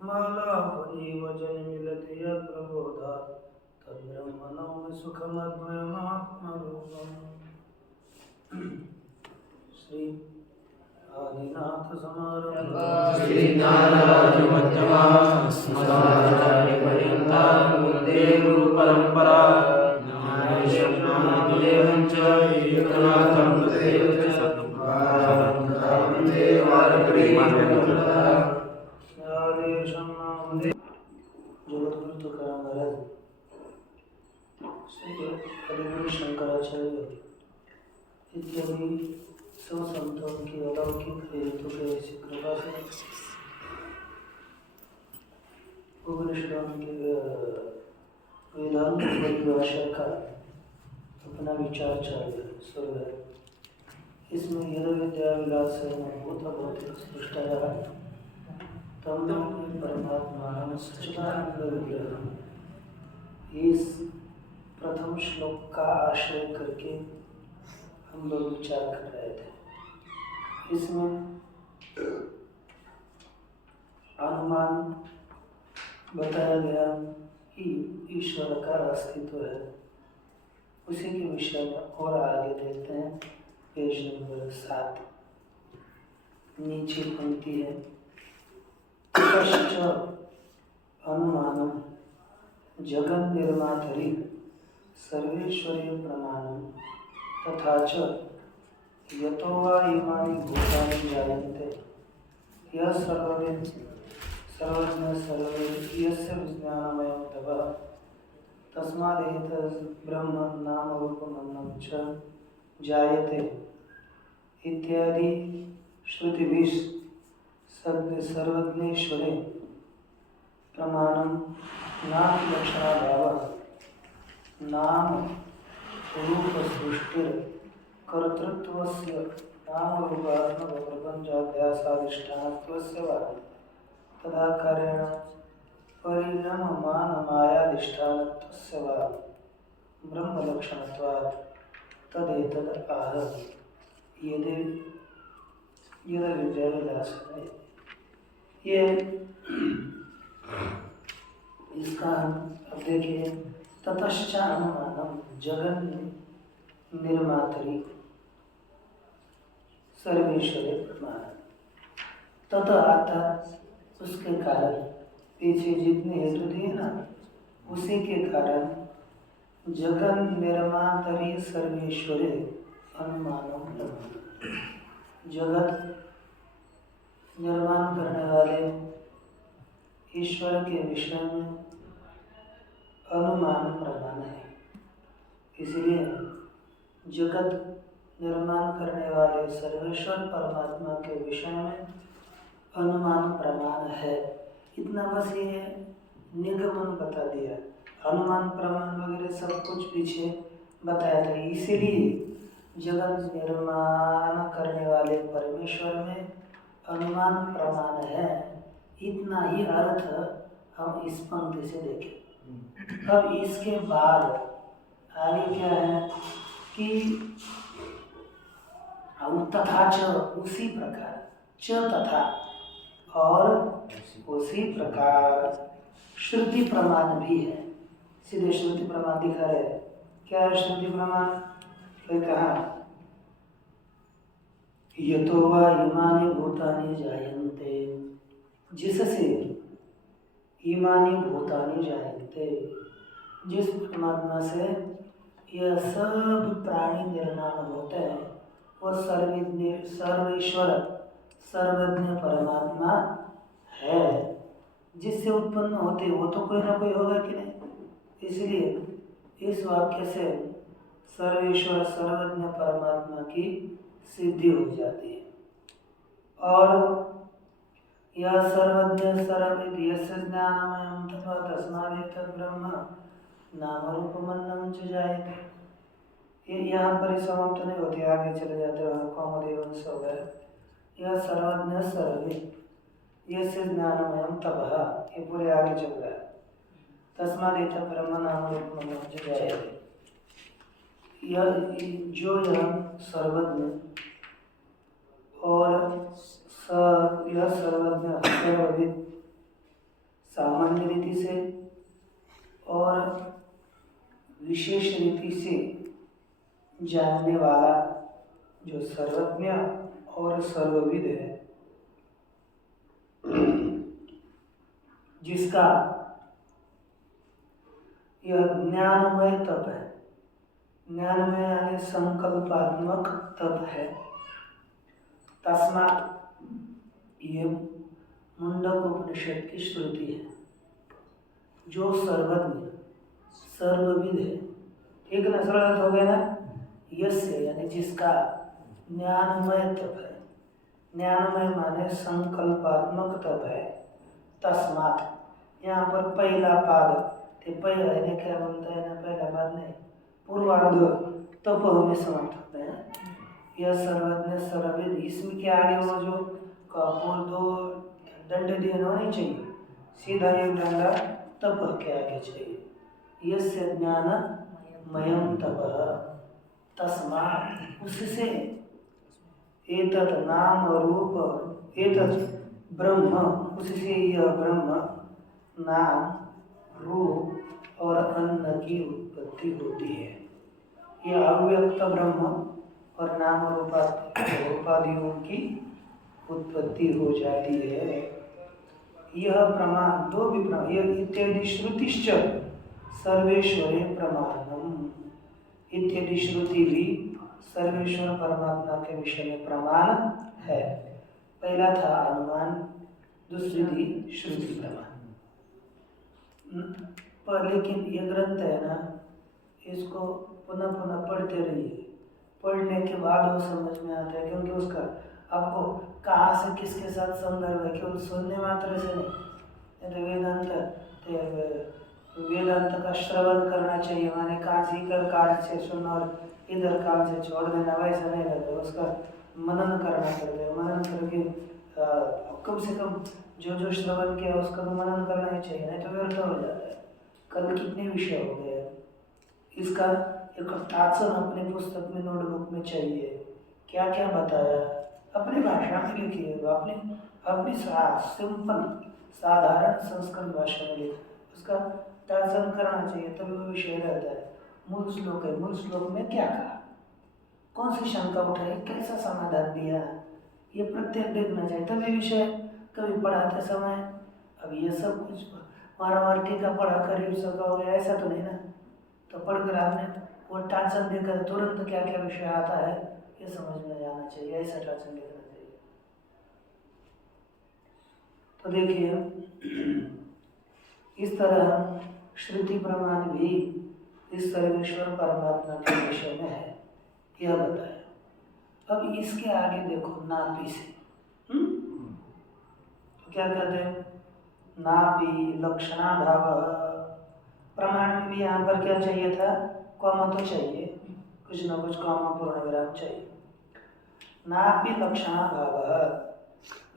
मालापनीव जन्मिलति यत्प्रबोधात् तद्ब्रह्मणो सुखमद्वयमात्मरूपम्। श्री आदिनाथ समारम्भाम् श्रीनारायणमध्यमाम् अस्मदाचार्यपर्यन्तां वन्दे गुरुपरम्पराम्। नारायणं च एकनाथं तदेव च वन्दे वारकरीमानवम्। जगद्गुरु तुकाराम महाराज श्री हरिगुरु शंकराचार्य इत्यादि सब संतों की अलौकिक हेतु के ऐसी कृपा से उपनिषदों के वेदांत परिभाषा का अपना विचार चालू शुरू है। इसमें यद विद्या विलास भूत भौतिक सृष्टाया तम परमात्मा सच्चिदानंद विग्रह, इस प्रथम श्लोक का आश्रय करके हम लोग विचार कर रहे थे। इसमें अनुमान बताया गया कि ईश्वर का अस्तित्व है। उसी के विषय में और आगे देखते हैं। पेज नंबर 7 नीचे पंक्ति है। अनुमानम जगन निर्मातरि सर्वेश्वरीय प्रमाणम तथा च यतो वा इमानि भूतानि जायन्ते यः सर्वज्ञ यस्य विज्ञानमयं तपः तस्मादेतद् ब्रह्म नाम रूपमन्नं च जायते इत्यादि श्रुतिभिः सर्वज्ञेश्वरे प्रमाणं नाम लक्षणाभावः नाम रूप सृष्टिर कर्तृत्वस्य नाम रूपात्मकप्रपञ्चाध्यासाधिष्ठानत्वस्य वा तदाकारेण परिणममानमायाधिष्ठानत्वस्य वा ब्रह्मलक्षणत्वात् तदेतद् आह यदि विद्याविलास है। ये इसका अब देखिए। ततश्च अनुमानम जगन निर्मातरि सर्वेश्वरे प्रमाण। तत आता उसके कारण पीछे जितने हेतु दिए ना, उसी के कारण जगन निर्मातरि सर्वेश्वरे अनुमानम प्रमाण। जगत निर्माण करने वाले ईश्वर के विषय में अनुमान प्रमाण है। इसलिए जगत निर्माण करने वाले सर्वेश्वर परमात्मा के विषय में अनुमान प्रमाण है। इतना बस ये निगमन बता दिया। अनुमान प्रमाण वगैरह सब कुछ पीछे बताया था। इसीलिए जगत निर्माण करने वाले परमेश्वर में अनुमान प्रमाण है। इतना ही अर्थ हम इस पंक्ति से देखें। अब इसके बाद आगे क्या है कि तथा च उसी प्रकार, च तथा और उसी प्रकार श्रुति प्रमाण भी है। सीधे श्रुति प्रमाण दिखा रहे हैं। क्या है श्रुति प्रमाण? तो कहा यतो वा इमानि भूतानि जायन्ते, जिससे इमानी भूतानि जायन्ते, जिस परमात्मा से यह सब प्राणी निर्माण होते हैं, वह सर्वेश्वर सर्वज्ञ परमात्मा है। जिससे उत्पन्न होते वो तो कोई ना कोई होगा कि नहीं। इसलिए इस वाक्य से सर्वेश्वर सर्वज्ञ परमात्मा की सिद्धि हो जाती है। और यह सर्वज्ञ सर्वविद यस्य ज्ञानमयं तथा तस्मादेतद् ब्रह्म नाम रूपमन्नं च जायते। ये यहाँ पर ही समाप्त नहीं होते, आगे चले जाते हैं। कौमुदेवं सब है। यह सर्वज्ञ सर्वविद यस्य ज्ञानमयं तपः, ये पूरे आगे चल रहा है। तस्मादेतद् ब्रह्म नाम रूपमन्नं च जायते। यह सर्वज्ञ और जानने वाला, जो सर्वज्ञ और सर्वविद है, जिसका यह ज्ञानमय तप है। ज्ञानमय यानी संकल्पात्मक तप है। तस्मात् ये मुंडक उपनिषद की श्रुति है। जो सर्वज्ञ सर्वविद है, ठीक ना, सरल हो गया ना। यस्य यानी जिसका ज्ञानमय तप है। ज्ञानमय माने संकल्पात्मक तप है। तस्मात् यहाँ पर पहला पाद, पहला है क्या बोलता है ना, पहला पाद नहीं, पूर्वार्ध तप हमें समाप्त होते हैं। यह सर्वज्ञ सर्वविद, इसमें क्या आगे वो जो कपूर दो दंड देना नहीं चाहिए, सीधा एक डंडा तप के आगे चाहिए। यस्य ज्ञानमयं तपः तस्मात्, उससे एतत् नाम रूप, एतत् ब्रह्म, उससे यह ब्रह्म नाम रूप और अन्न की उत्पत्ति होती है। यह अव्यक्त ब्रह्म और नाम रूपादियों की उत्पत्ति हो जाती है। यह प्रमाण दो भी प्रमाण, यह इत्यादि श्रुतिश्च सर्वेश्वरे प्रमाणम, इत्यादि श्रुति भी सर्वेश्वर परमात्मा के विषय में प्रमाण है। पहला था अनुमान, दूसरी थी श्रुति प्रमाण। पर लेकिन ये ग्रंथ है ना, इसको पुनः पुनः पढ़ते रहिए। पढ़ने के बाद वो समझ में आता है, क्योंकि उसका आपको कहाँ से किसके साथ संदर्भ है, केवल सुनने मात्र से नहीं। वेदांत का श्रवण करना चाहिए, माने कान से सुनना और इधर कान से छोड़ देना, वैसा नहीं रहता। उसका मनन करना पड़ता है। मनन करके कम से कम जो श्रवण किया उसका तो मनन करना ही चाहिए, नहीं तो व्यर्थ हो जाता है। कल कितने विषय हो गए, इसका एक तात्सन अपने पुस्तक में नोटबुक में चाहिए। क्या क्या बताया अपनी भाषा में लिखिए, अपनी सिंपल साधारण संस्कृत भाषा में लिखिए, उसका तात्सन करना चाहिए, तभी वो विषय रहता है। मूल श्लोक है, मूल श्लोक में क्या कहा, कौन सी शंका उठाई, कैसा समाधान दिया, ये प्रत्येक देखना चाहिए, तभी विषय कभी पढ़ाते समय। अब ये सब कुछ वारंवार टीका पढ़ा कर ही सका हो गया, ऐसा तो नहीं ना। तो पढ़कर आपने वो टाचन देकर तुरंत क्या क्या विषय आता है ये समझ में आना चाहिए, ऐसा टाचन लिखना चाहिए। तो देखिए इस तरह श्रुति प्रमाण भी इस सर्वेश्वर परमात्मा के विषय में है, यह बताया। अब इसके आगे देखो नापी से, तो क्या कहते हैं, नापी लक्षणा भाव। प्रमाण में भी यहाँ पर क्या चाहिए था, कॉमा तो चाहिए, कुछ ना कुछ कॉमा पूर्ण विराम चाहिए। नापी लक्षणा भाव,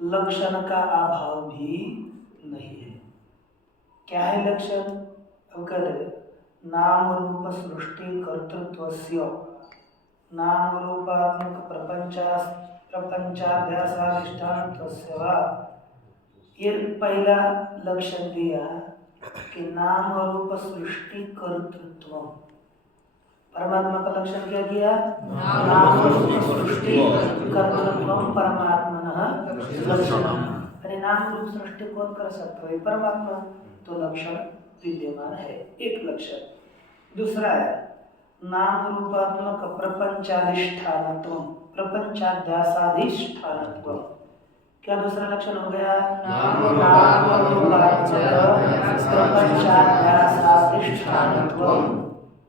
लक्षण का अभाव भी नहीं है। क्या है लक्षण, अब कहते नाम रूप सृष्टि कर्तृत्वस्य, नाम रूपात्मक प्रपंचाध्यासाधिष्ठानत्वस्य वा। ये पहला लक्षण दिया कि नाम रूप सृष्टि कर्तृत्व। परमात्मा का लक्षण क्या किया, नाम रूप सृष्टि कर्तृत्व परमात्मनः लक्षणम्। अरे नाम रूप सृष्टि कौन कर सकता है, परमात्मा, तो लक्षण विद्यमान है, एक लक्षण। दूसरा है नाम रूपात्मक प्रपंचाधिष्ठानत्व, प्रपंचाध्यासाधिष्ठानत्व। क्या दूसरा लक्षण हो गया, नाम रूपात्मक प्रपंचाध्यासाधिष्ठानत्व।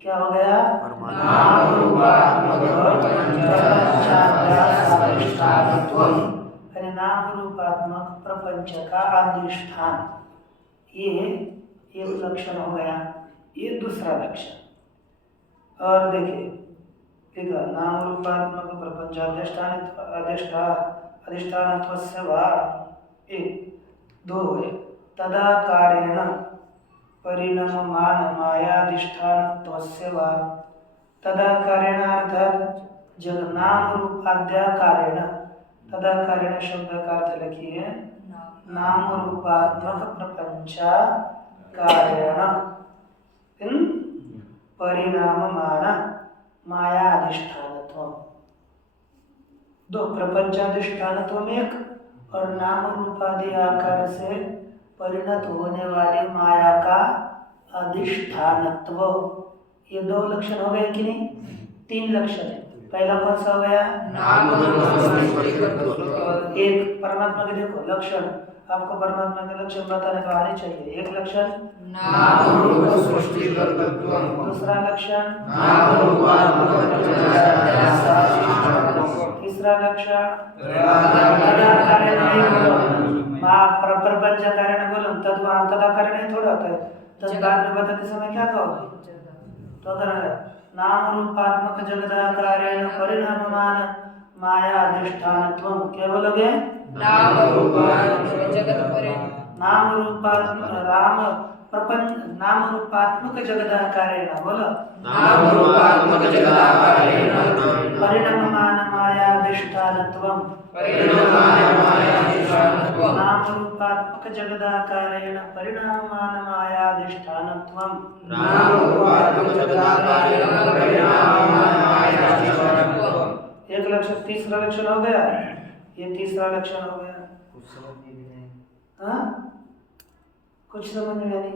क्या हो गया, नाम रूपात्मक प्रपंचाध्यासाधिष्ठानत्व, यानी नाम रूपात्मक प्रपंच का अधिष्ठान, ये एक लक्षण हो गया। ये दूसरा लक्षण। और देखिए देखा, नाम रूपात्मक प्रपंचाधिष्ठानत्वस्य वा, एक दो है, तदाकारेण परिणममान मायाधिष्ठानत्वस्य वा। तदाकारेण अर्थात जब नाम रूपाद्याकारेण, तदाकारेण शब्द का अर्थ लिखिए नाम रूपात्मक प्रपंचा कारेण परिणाम माना, माया अधिष्ठानत्व, दो प्रपंचाधिष्ठानत्व एक और नाम रूपादि आकार से परिणत होने वाली माया का अधिष्ठानत्व, ये दो लक्षण हो गए कि नहीं? तीन लक्षण है। पहला कौन सा हो गया? और एक परमात्मा के देखो लक्षण, आपको परमात्मा के लक्षण बताने को आने चाहिए। एक लक्षण दूसरा लक्षण, तीसरा लक्षण प्रपंच कारण बोलो तदा कारण थोड़ा होता है, तद बाद में बताते समय क्या कहोगे? तो अगर नाम रूपात्मक जगदाकारेण परिणाममान माया अधिष्ठानत्वम, क्या बोलोगे? नाम रूपात्मक राम प्रपंच नाम रूपात्मक जगदाकारेण, बोलो नाम रूपात्मक जगदाकारेण परिणाममान माया अधिष्ठानत्वम, नाम रूपात्मक जगदाकारेण परिणाममान माया अधिष्ठानत्वम, एक लक्षण। तीसरा लक्षण हो गया, ये तीसरा लक्षण हो गया। हाँ, कुछ समझ में नहीं,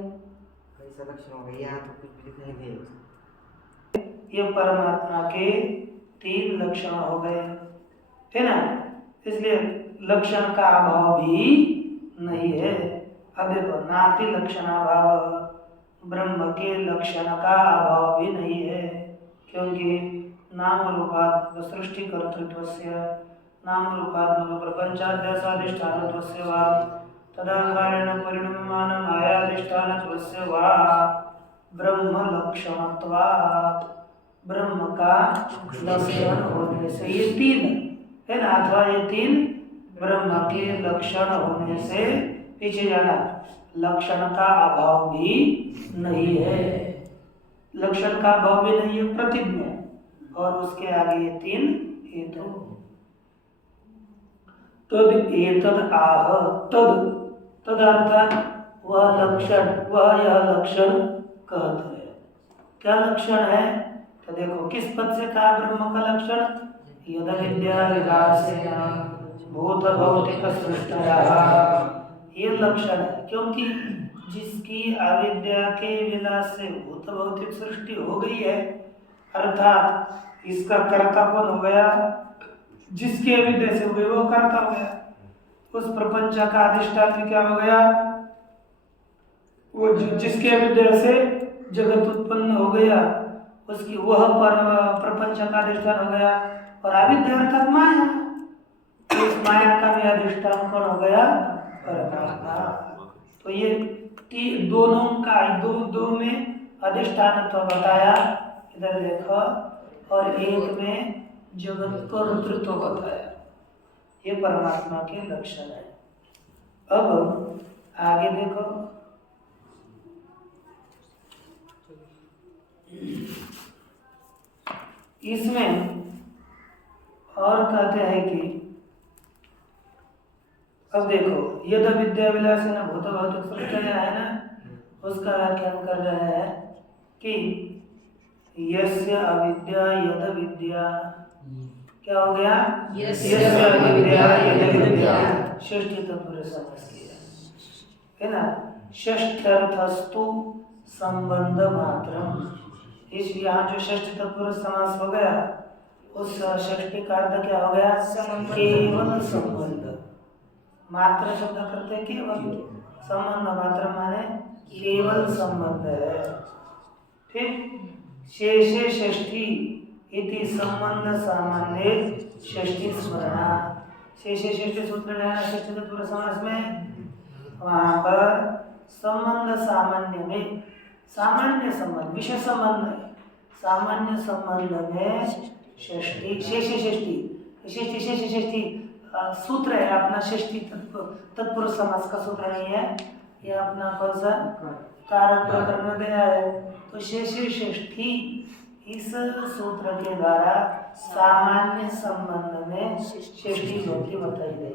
कैसा लक्षण हो गया? यहाँ तो कुछ भी लिखा नहीं है। ये परमात्मा के तीन लक्षण हो गए, है ना? इसलिए लक्षण का अभाव भी नहीं है। अब देखो, नाति लक्षणाभाव, ब्रह्म के लक्षण का अभाव भी नहीं है, क्योंकि नाम रूपात्मक सृष्टि कर्तृत्वस्य नाम रूपात्मक प्रपंचाध्यासाधिष्ठानत्वस्य वा तदाकारेण परिणाममान मायाधिष्ठानत्वस्य वा ब्रह्म लक्षणत्वात्, ब्रह्म का लक्षण होने से, ये तीन है ना, अथवा ये तीन ब्रह्म के लक्षण होने से, पीछे जाना, लक्षण का अभाव भी नहीं है। लक्षण का अभाव भी नहीं है प्रतिज्ञा, और उसके आगे ये तीन हेतु। तद एतद आह, तद तद अर्थात वह लक्षण, वह यह लक्षण कहते हैं। क्या लक्षण है? तो देखो, किस पद से कहा ब्रह्म का लक्षण? यद विद्या विलासेन भूत भौतिक सृष्टयः, ये लक्षण है, क्योंकि जिसकी अविद्या के विलास से भूत भौतिक सृष्टि हो गई है, अर्थात इसका कर्ता कौन हो गया? जिसके अविद्या से हो गई वो कर्ता हो गया। उस प्रपंच का अधिष्ठान भी क्या हो गया? वो जिसके अविद्या से जगत उत्पन्न हो गया, उसकी वह प्रपंच का अधिष्ठान हो गया। और अविद्या अर्थात माया, तो इस माया का भी अधिष्ठान कौन हो गया? परमात्मा। तो ये दोनों का दो में अधिष्ठान तो बताया, इधर देखो, और एक में जगत कर्तृत्व बताया। ये परमात्मा के लक्षण है। अब आगे देखो, इसमें और कहते हैं कि अब देखो, यद विद्या विलासेन भूत भौतिक सृष्टयः है ना, उसका व्याख्यान कर रहे हैं कि यस्य अविद्या यद विद्या, क्या हो गया? यस्य अविद्या यद विद्या, षष्ठी तत्पुरुष समास किया है ना। षष्ठ्यर्थस्तु संबंध मात्रम, इस यहाँ जो षष्ठी तत्पुरुष समास हो गया, उस षष्ठी का अर्थ क्या हो गया? केवल संबंध। मात्र शब्द करते केवल, संबंध मात्र माने केवल संबंध है। ठीक, शेषे षष्ठी इति संबंध सामान्य षष्ठी स्मरणा। शेषे षष्ठी सूत्र लेना षष्ठी तत्पुरुष समास में, वहां पर संबंध सामान्य में, सामान्य संबंध विशेष संबंध है, सामान्य संबंध में षष्ठी, शेषे षष्ठी, षष्ठी शेषे षष्ठी सूत्र है अपना। षष्ठी तत्पुरुष समास का सूत्र नहीं है, ये अपना कौन सा कारक प्रकरण में गया है। तो शेषे षष्ठी इस सूत्र के द्वारा सामान्य संबंध में षष्ठी ज्योति बताई गई है।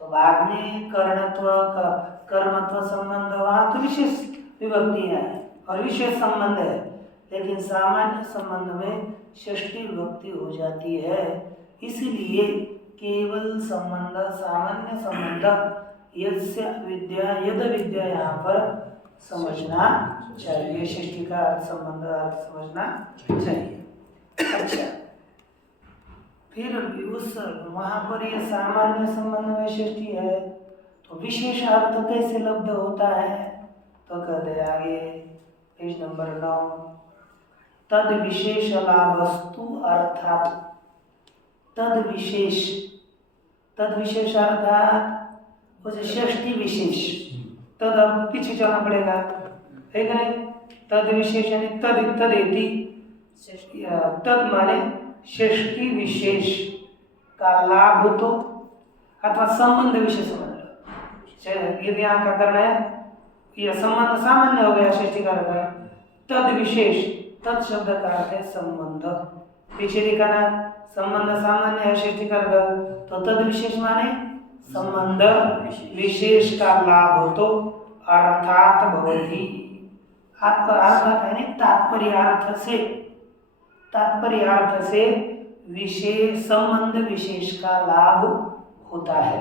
तो बाद में कर्णत्व का कर्मत्व संबंध, वहां तो विशेष विभक्ति है और विशेष संबंध है, लेकिन सामान्य संबंध में षष्ठी विभक्ति हो जाती है। इसलिए केवल संबंध सामान्य संबंध यद विद्या यहाँ पर समझना चाहिए। षष्ठी का अर्थ संबंध अर्थ समझना चाहिए। अच्छा, फिर उस वहाँ पर ये सामान्य संबंध में षष्ठी है तो विशेष अर्थ कैसे लब्ध होता है? तो कहते आगे पेज नंबर 9, तद विशेष लाभस्तु अर्थात तद विशेष अर्थात उसे षष्ठी विशेष। तद अब पीछे चलना पड़ेगा, है कि नहीं? तद विशेष यानी तदेति, तद माने षष्ठी विशेष का लाभ तो अथवा संबंध विशेष समझ लो। यदि यहाँ का करना है, यह संबंध सामान्य हो गया, षष्ठी का अर्थ है तद विशेष। तद शब्द का अर्थ है संबंध। पीछे लिखा ना संबंध सामान्य है, षष्ठी का अर्थ, तो तद विशेष माने संबंध विशेष का लाभ तो अर्थात भवति। अर्थात है तात्पर्य अर्थ से विशेष संबंध विशेष का लाभ होता है।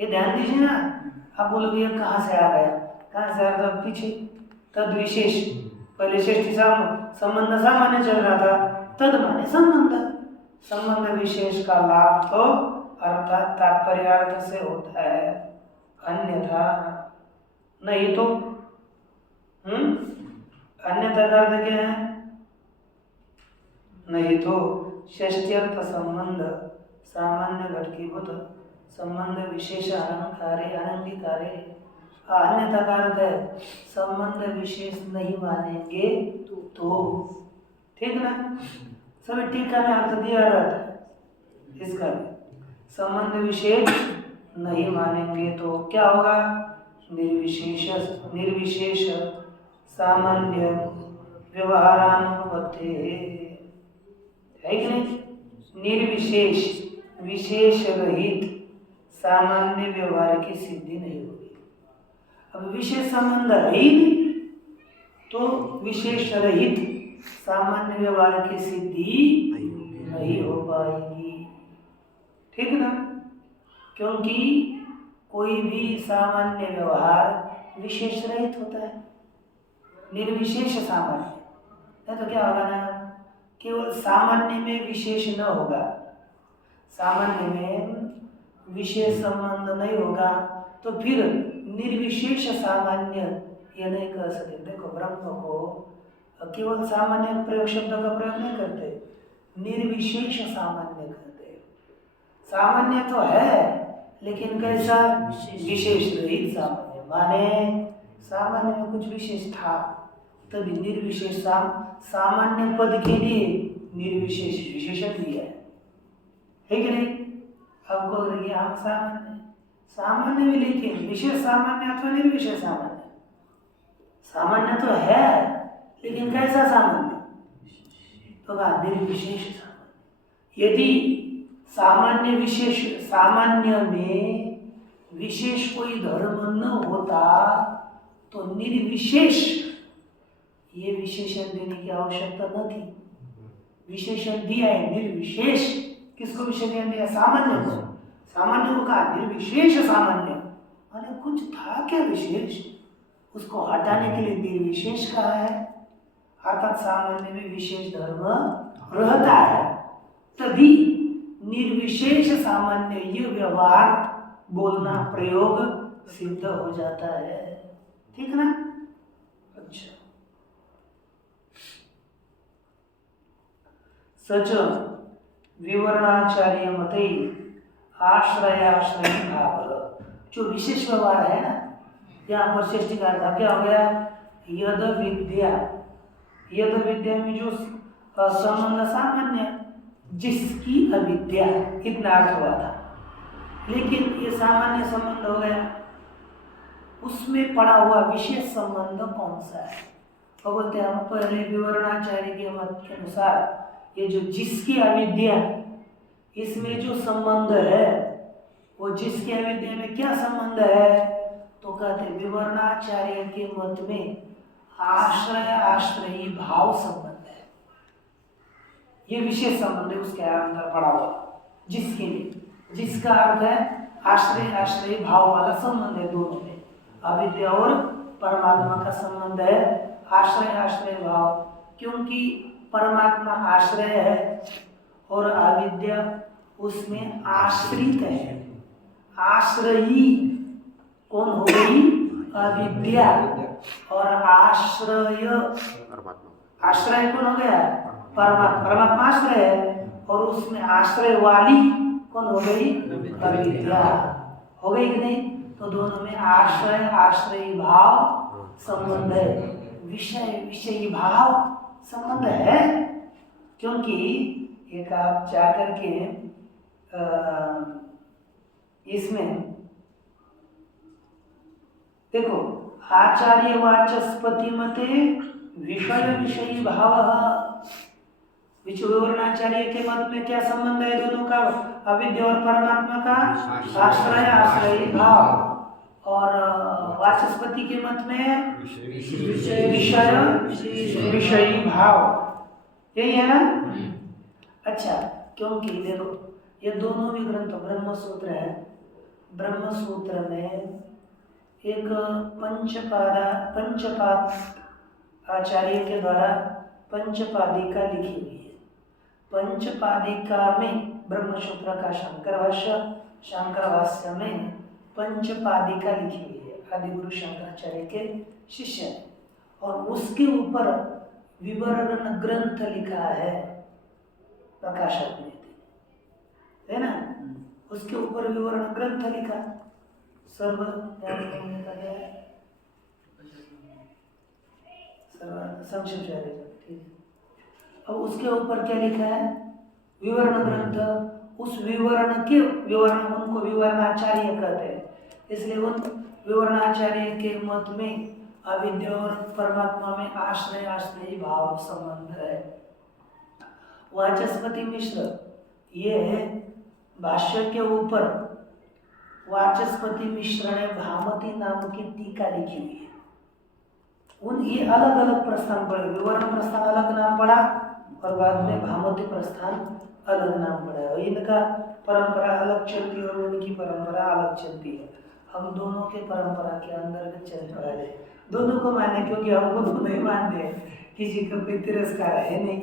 ये ध्यान दीजिए ना। आप बोलोगे ये कहाँ से आ गया, कहाँ से आया? पीछे तद विशेष, पहले षष्ठी संबंध सामान्य चल रहा था, तद माने संबंध विशेष का लाभ तो अर्थात तात्पर्य अर्थ से होता है, अन्यथा नहीं तो। अन्यथा का अर्थ क्या है? नहीं तो षष्ट्यर्थ संबंध सामान्य घटकीभूत संबंध विशेष अलंकारे अनंगीकारे। अन्यथा का अर्थ है संबंध विशेष नहीं मानेंगे तो। ठीक ना? सभी टीका में अर्थ दिया रहता है इसका भी। संबंध विशेष नहीं मानेंगे तो क्या होगा? निर्विशेष सामान्य व्यवहारानुपत्ति है कि नहीं? निर्विशेष विशेष रहित सामान्य व्यवहार की सिद्धि नहीं होगी। अब विशेष संबंध है ही नहीं तो विशेष रहित सामान्य व्यवहार की सिद्धि नहीं हो पाएगी। ठीक ना? क्योंकि कोई भी सामान्य व्यवहार विशेष रहित होता है, निर्विशेष सामान्य। नहीं तो क्या होगा ना, केवल सामान्य में विशेष न होगा, सामान्य में विशेष संबंध नहीं होगा तो फिर निर्विशेष सामान्य ये नहीं कर सकते। देखो ब्रह्म को केवल सामान्य प्रयोग शब्द का प्रयोग नहीं करते, निर्विशेष सामान्य करते। सामान्य तो है लेकिन कैसा? विशेष रहित सामान्य, माने सामान्य में कुछ विशेष था तभी निर्विशेष सामान्य पद के लिए निर्विशेष विशेषण दिया है कि नहीं? आपको देखिए हम सामान्य में लिखे विशेष सामान्य अथवा निर्विशेष सामान्य। सामान्य तो है लेकिन कैसा सामान्य? तो कहा निर्विशेष सामान्य। यदि सामान्य में विशेष कोई धर्म न होता तो निर्विशेष ये विशेषण देने की आवश्यकता न थी। विशेषण दिया है निर्विशेष। किसको विशेषण दिया? सामान्य को। सामान्य को कहा निर्विशेष सामान्य, माने कुछ था क्या विशेष, उसको हटाने के लिए निर्विशेष कहा है। अर्थात सामान्य में विशेष धर्म रहता है, तभी निर्विशेष सामान्य ये व्यवहार बोलना प्रयोग सिद्ध हो जाता है। ठीक ना? अच्छा, सच विवरणाचार्य मते आश्रयाश्रय भाव, जो विशेष व्यवहार है ना, यहाँ पर षष्ठी का अर्थ क्या हो गया? यद विद्या में जो संबंध सामान्य जिसकी अविद्या, इतना अर्थ हुआ था, लेकिन ये सामान्य संबंध हो गया, उसमें पड़ा हुआ विशेष संबंध कौन सा है? तो बोलते हैं हम पहले विवरणाचार्य के मत के अनुसार ये जो जिसकी अविद्या, इसमें जो संबंध है वो जिसकी अविद्या में क्या संबंध है? तो कहते विवरणाचार्य के मत में आश्रय आश्रयी भाव संबंध है, ये विशेष संबंध है उसके अंदर पड़ा हुआ, जिसके लिए, जिसका अर्थ है आश्रय आश्रयी भाव वाला संबंध है। दोनों में अविद्या और परमात्मा का संबंध है आश्रय आश्रय भाव, क्योंकि परमात्मा आश्रय है और अविद्या उसमें आश्रित है। आश्रयी कौन हो गई? अविद्या। और आश्रय, आश्रय कौन हो गया? परमात्मा। परमात्मा आश्रय है और उसमें आश्रय वाली कौन हो गई? अविद्या। हो गई कि नहीं? तो दोनों में आश्रय आश्रयी भाव संबंध है, विषय विषयी भाव संबंध है। क्योंकि एक आप जाकर के इसमें देखो, आचार्य वाचस्पति मते विषय विषयी भाव, विवरणाचार्य के मत में क्या संबंध है दोनों का? अविद्या और परमात्मा का आश्रय आश्रयी भाव। और वाचस्पति के मत में विषय विषयी भाव, यही है ना? अच्छा, क्योंकि देखो ये दोनों भी ग्रंथ ब्रह्म सूत्र है। ब्रह्म सूत्र में एक पंचपाद आचार्य के द्वारा पंचपादिका लिखी हुई है। पंचपादिका में ब्रह्म सूत्र का शंकर भाष्य में पंचपादिका लिखी हुई है, आदि गुरु शंकराचार्य के शिष्य है। और उसके ऊपर विवरण ग्रंथ लिखा है प्रकाशक ने, है ना? उसके ऊपर विवरण ग्रंथ लिखा, सर्व संक्षिप्त, ठीक है। अब उसके ऊपर क्या लिखा है? विवरण ग्रंथ। उस विवरण के विवरण, उनको विवरणाचार्य कहते हैं, इसलिए उन विवरणाचार्य के मत में अविद्या और परमात्मा में आश्रय आश्रयी भाव संबंध है। वाचस्पति मिश्र ये भाष्य के ऊपर वाचस्पति मिश्र ने भामती नाम की टीका लिखी हुई है। उन ये अलग अलग प्रस्थान पड़े, विवरण प्रस्थान अलग नाम पड़ा और बाद में भामती प्रस्थान अलग नाम पड़ा है। इनका परंपरा अलग चलती है और उनकी परंपरा अलग चलती है। हम दोनों के परंपरा के अंदर चल पड़ा है, दोनों को माने, क्योंकि हमको दोनों ही मानते हैं, किसी का कोई तिरस्कार है नहीं।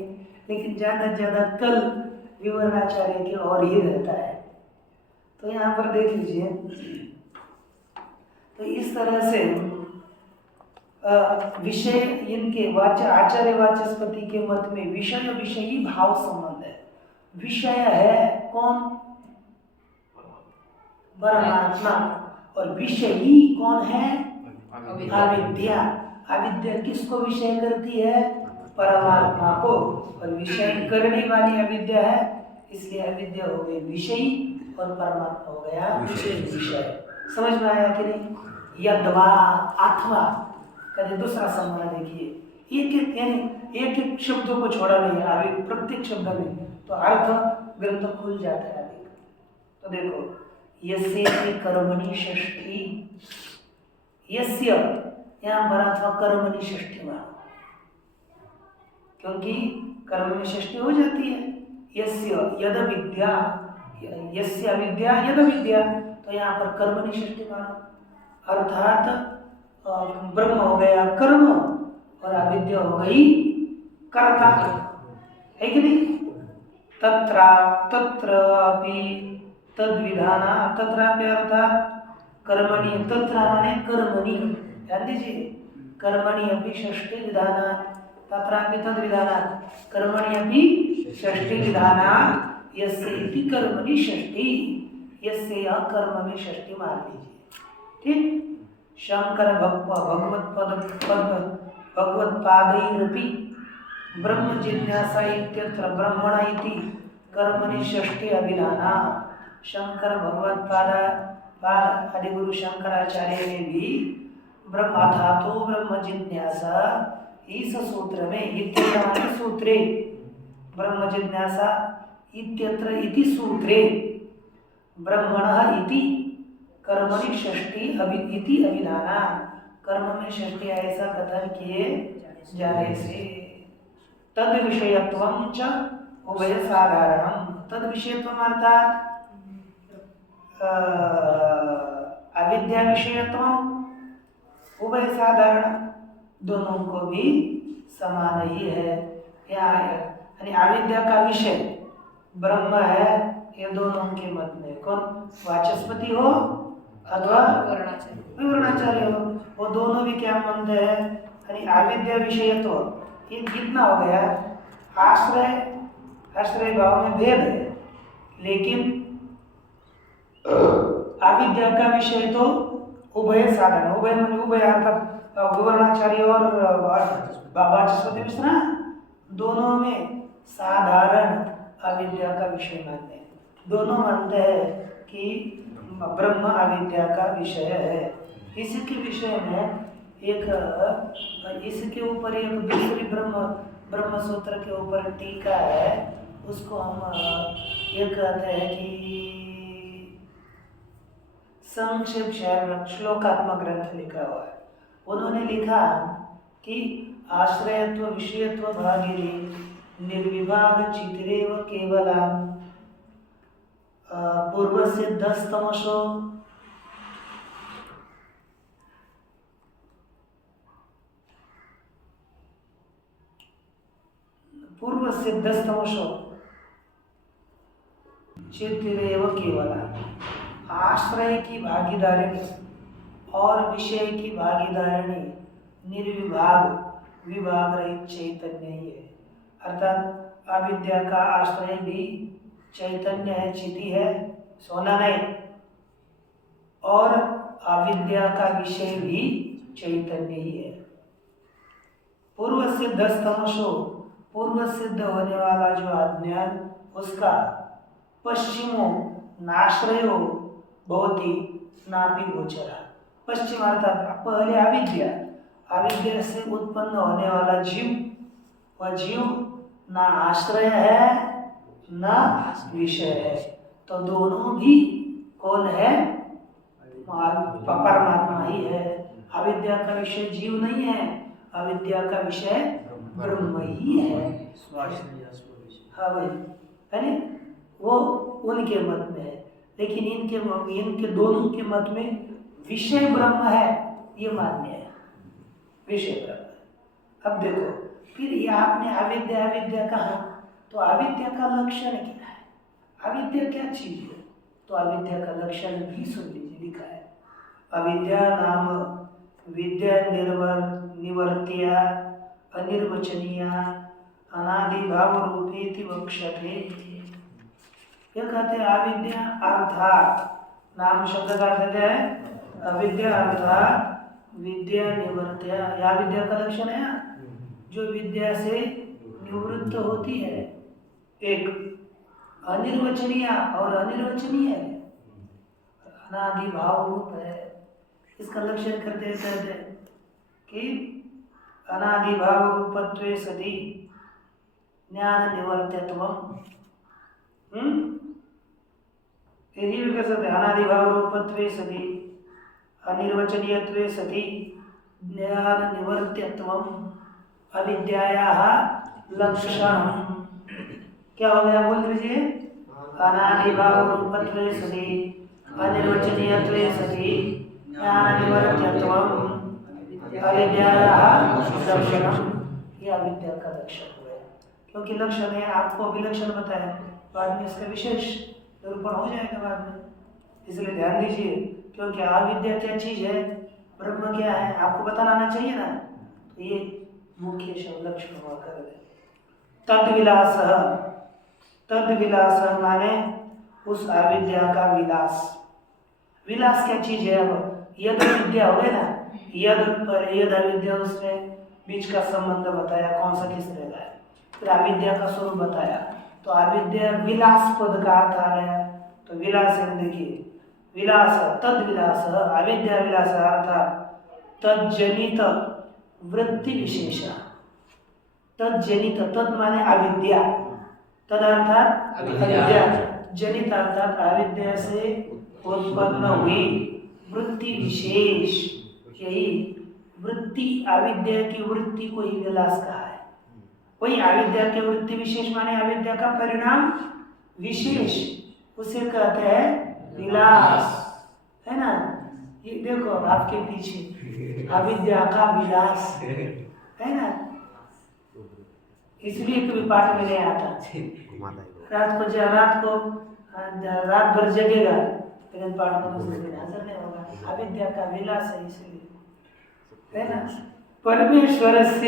लेकिन ज़्यादा से ज़्यादा कल विवरणाचार्य की ओर ही रहता है। तो यहाँ पर देख लीजिए, तो इस तरह से विषय इनके आचार्य वाचस्पति के मत में विषय विषयी भाव संबंध है। विषय है कौन? परमात्मा। और विषयी कौन है? अविद्या। अविद्या किसको विषय करती है? परमात्मा को। और विषय करने वाली अविद्या है, इसलिए अविद्या हो गई विषयी और परमात्मा हो गया विषय। समझ में आया कि नहीं? यद्वा अथवा कभी दूसरा संबंध देखिए, एक एक शब्दों को छोड़ा नहीं है, अभी प्रत्येक शब्द में तो अर्थ ग्रंथ खुल जाता है। तो देखो, यस्य कर्मणि षष्ठी, यस्य यहाँ पर अथवा कर्मणि षष्ठी मानो, क्योंकि कर्म में षष्ठी हो जाती है। यस्य यद विद्या, यस्य अविद्या यद विद्या, तो यहाँ पर कर्मणि षष्ठी मानो, अर्थात ब्रह्म हो गया कर्म और अविद्या हो गई कर्ता, है कि नहीं? तत्रापि तद्विधाना, तत्रापि अर्थात कर्मणि, तत्र माने कर्मणि, ध्यान दीजिए, कर्मणि अपि षष्ठी विधाना, तत्रापि तद्विधाना, कर्मणि अपि षष्ठी विधाना, यस्य इति कर्मणि षष्ठी, यस्य यह कर्म में षष्ठी मान लीजिए, ठीक? शंकर भगवत्पादैरपि ब्रह्म जिज्ञासा इत्यत्र ब्रह्मण इति कर्मणि षष्ठी अभिधाना। शंकर भगवत्पाद आदि गुरु शंकराचार्य ने भी ब्रह्म धातु ब्रह्म जिज्ञासा इस सूत्र में, इत्यत्र सूत्रे ब्रह्म जिज्ञासा इत्यत्र इति सूत्रे ब्रह्मणः इति कर्मणि षष्ठी इति अभिधाना, कर्म में षष्ठी ऐसा कथन किए जाने से तद विषयत्वं च उभय साधारणम। तद विषयत्वम अर्थात अविद्या विषयत्वम उभय साधारण, दोनों को भी समान ही है। यानी अविद्या का विषय ब्रह्म है, ये दोनों के मत में कौन वाचस्पति हो अथवा विवरणाचार्य हो, वो दोनों भी क्या मानते हैं? यानी अविद्या विषय तो ये कितना हो गया? आश्रय भाव में भेद है, लेकिन अविद्या का विषय तो उभय साधन, उभय मन उभय अर्थात विवरणाचार्य और वाचस्पति मिश्रा दोनों में साधारण अविद्या का विषय मानते हैं। दोनों मानते हैं कि ब्रह्म अविद्या का विषय है। इसके विषय में इसके ऊपर एक दूसरी ब्रह्म सूत्र के ऊपर टीका है, उसको हम ये कहते हैं कि संक्षेप श्लोकात्मक ग्रंथ लिखा हुआ है। उन्होंने लिखा कि आश्रयत्व विषयत्व भागिनी निर्विभाग चितिरेव केवला पूर्व सिद्धस्तमसो चितिरेव केवला। आश्रय की भागीदारी और विषय की भागीदारी निर्विभाग विभाग रहित चैतन्य ही है। अर्थात अविद्या का आश्रय भी चैतन्य है, चिति है, सोना नहीं, और अविद्या का विषय भी चैतन्य ही है। पूर्व सिद्ध स्तमसो, पूर्व सिद्ध होने वाला जो अज्ञान उसका पश्चिमो नाश्रयो भवति नापि गोचरा। पश्चिम अर्थात पहले अविद्या, अविद्या से उत्पन्न होने वाला जीव, वह जीव ना आश्रय है ना विषय है, तो दोनों भी कौन है? परमात्मा ही है। अविद्या का विषय जीव नहीं है, अविद्या का विषय ब्रह्म ही है। हाँ भाई, यानी वो उनके मत में है, लेकिन इनके दोनों के मत में विषय ब्रह्म है, ये मान्य है, विषय ब्रह्म। अब देखो, फिर ये आपने अविद्या कहा, तो अविद्या का लक्षण क्या है? अविद्या क्या चीज है? तो अविद्या का लक्षण भी सुन लीजिए, लिखा है अविद्या नाम विद्या निवर्त्या अनिर्वचनीया अनादि भाव रूपेति वक्षते। ये कहते हैं अविद्या अर्थात, नाम शब्द का अर्थ है अविद्या अर्थात विद्या निवर्त्या। यह विद्या का लक्षण है जो विद्या से निवृत्त होती है। एक अनिर्वचनीय और अनिर्वचनीय है, अनादि भाव रूप है। इसका लक्षण करते कहते कि अनादि भाव रूपत्वे सति ज्ञान निवर्त्यत्वम। यही भी कर सकते, अनादि भाव रूपत्वे सति अनिर्वचनीयत्वे सति ज्ञान निवर्त्यत्वम अविद्यायाः लक्षणम्। क्या हो गया? बोल दीजिए। अनादि भाव रूपत्वे सति अनिर्वचनीयत्वे सति ज्ञान निवर्त्यत्वम अविद्यायाः लक्षणम्। ये अविद्या का लक्षण हुआ, क्योंकि लक्षण है, आपको अभिलक्षण बताया, बाद में इसका विशेष निरूपण हो जाएगा बाद में, इसलिए ध्यान दीजिए। क्योंकि अविद्या क्या चीज है, ब्रह्म क्या है, आपको बताना आना चाहिए ना, तो ये मुख्य शब्द लक्षण हुआ कर दे। तद विलास माने उस अविद्या का विलास। विलास क्या चीज है? अब यद विद्या हो गए ना, यद अविद्या, उसमें बीच का संबंध बताया, कौन सा किस तरह का है, फिर अविद्या का स्वरूप बताया, तो अविद्या विलास पद का अर्थ आ गया। तो विलास देखिए, विलास तद विलास अविद्या विलास अर्थात तज्जनित वृत्ति विशेष। तज्जनित, तद माने अविद्या, तद अर्थात अविद्या, जनित अर्थात अविद्या से उत्पन्न हुई वृत्ति विशेष, यही वृत्ति, अविद्या की वृत्ति को ही विलास कहा है। वही अविद्या के वृत्ति विशेष माने अविद्या का परिणाम विशेष, उसे कहते हैं विलास, है ना। ये देखो आपके पीछे अविद्या का विलास है ना, इसलिए कभी पाठ में नहीं आता। रात भर जगेगा लेकिन पाठ में हाजिर नहीं होगा, अविद्या का विलास है इसलिए, है ना। परमेश्वरस्य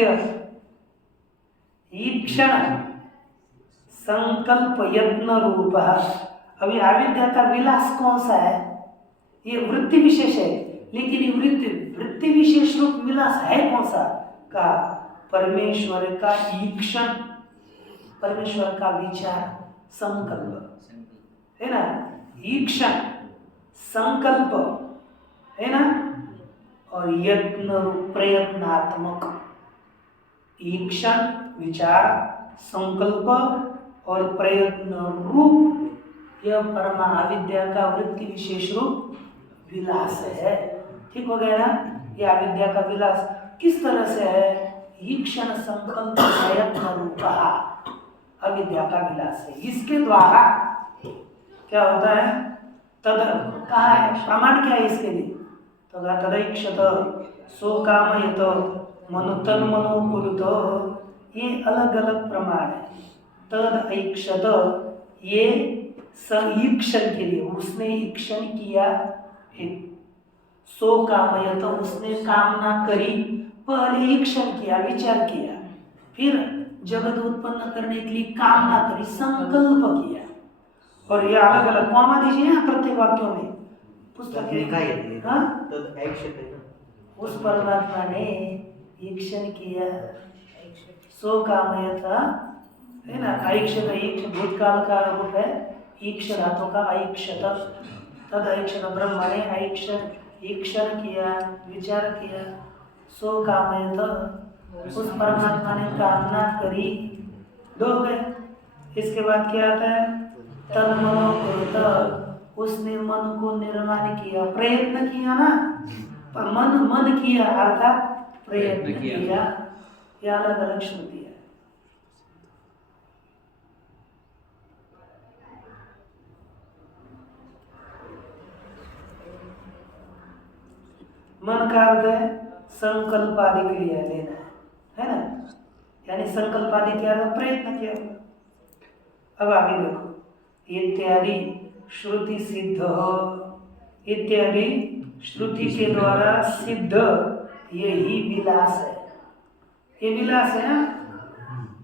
ईक्षण संकल्प यत्न रूप। अभी अविद्या का विलास कौन सा है? ये वृत्ति विशेष है, लेकिन ये वृत्ति विशेष रूप विलास है कौन सा? का परमेश्वर का ईक्षण, परमेश्वर का विचार, संकल्प, है ना। ईक्षण संकल्प, है ना, और यत्न रूप प्रयत्नात्मक। ईक्षण विचार, संकल्प और प्रयत्न रूप, यह परमा अविद्या का वृत्ति विशेष रूप विलास है। ठीक हो गया ना। यह अविद्या का विलास किस तरह से है? ईक्षण संकल्प प्रयत्न रूपा अविद्या का विलास है। इसके द्वारा क्या होता है? तद कहा है, प्रमाण क्या है इसके लिए? तो तदैक्षत सो कामयत मनुतन मनो कुरुत, ये अलग अलग प्रमाण है। तद ऐक्षत, ये ईक्षण के लिए, उसने ईक्षण किया, एक सो कामयत, उसने कामना करी, पहले ईक्षण किया, विचार किया, फिर जगत उत्पन्न करने के लिए कामना करी, संकल्प किया। और ये अलग अलग कॉमा दीजिए यहाँ प्रत्येक वाक्यों में, पुस्तक उस परमात्मा ने ईक्षण किया, सो कामयत, है ना। ऐक्षत, ईक्ष भूतकाल का रूप है, ईक्ष धातु का ऐक्षत, तद ऐक्षत ब्रह्म ने ऐक्षण, ईक्षण किया, विचार किया, सो कामयत, उस परमात्मा ने कामना करी, दो गए। इसके बाद क्या आता है? तन मनो कुरुत, उसने मन को निर्माण किया, प्रयत्न किया ना, पर मन किया अर्थात प्रयत्न किया। यह अलग अलग श्रुति है। मन का अर्थ है संकल्प आदि क्रिया लेना है ना, यानी संकल्प आदि क्या है? प्रयत्न किया। अब आगे देखो, इत्यादि श्रुति सिद्ध, इत्यादि श्रुति के द्वारा सिद्ध यही विलास है। ये विलास है ना?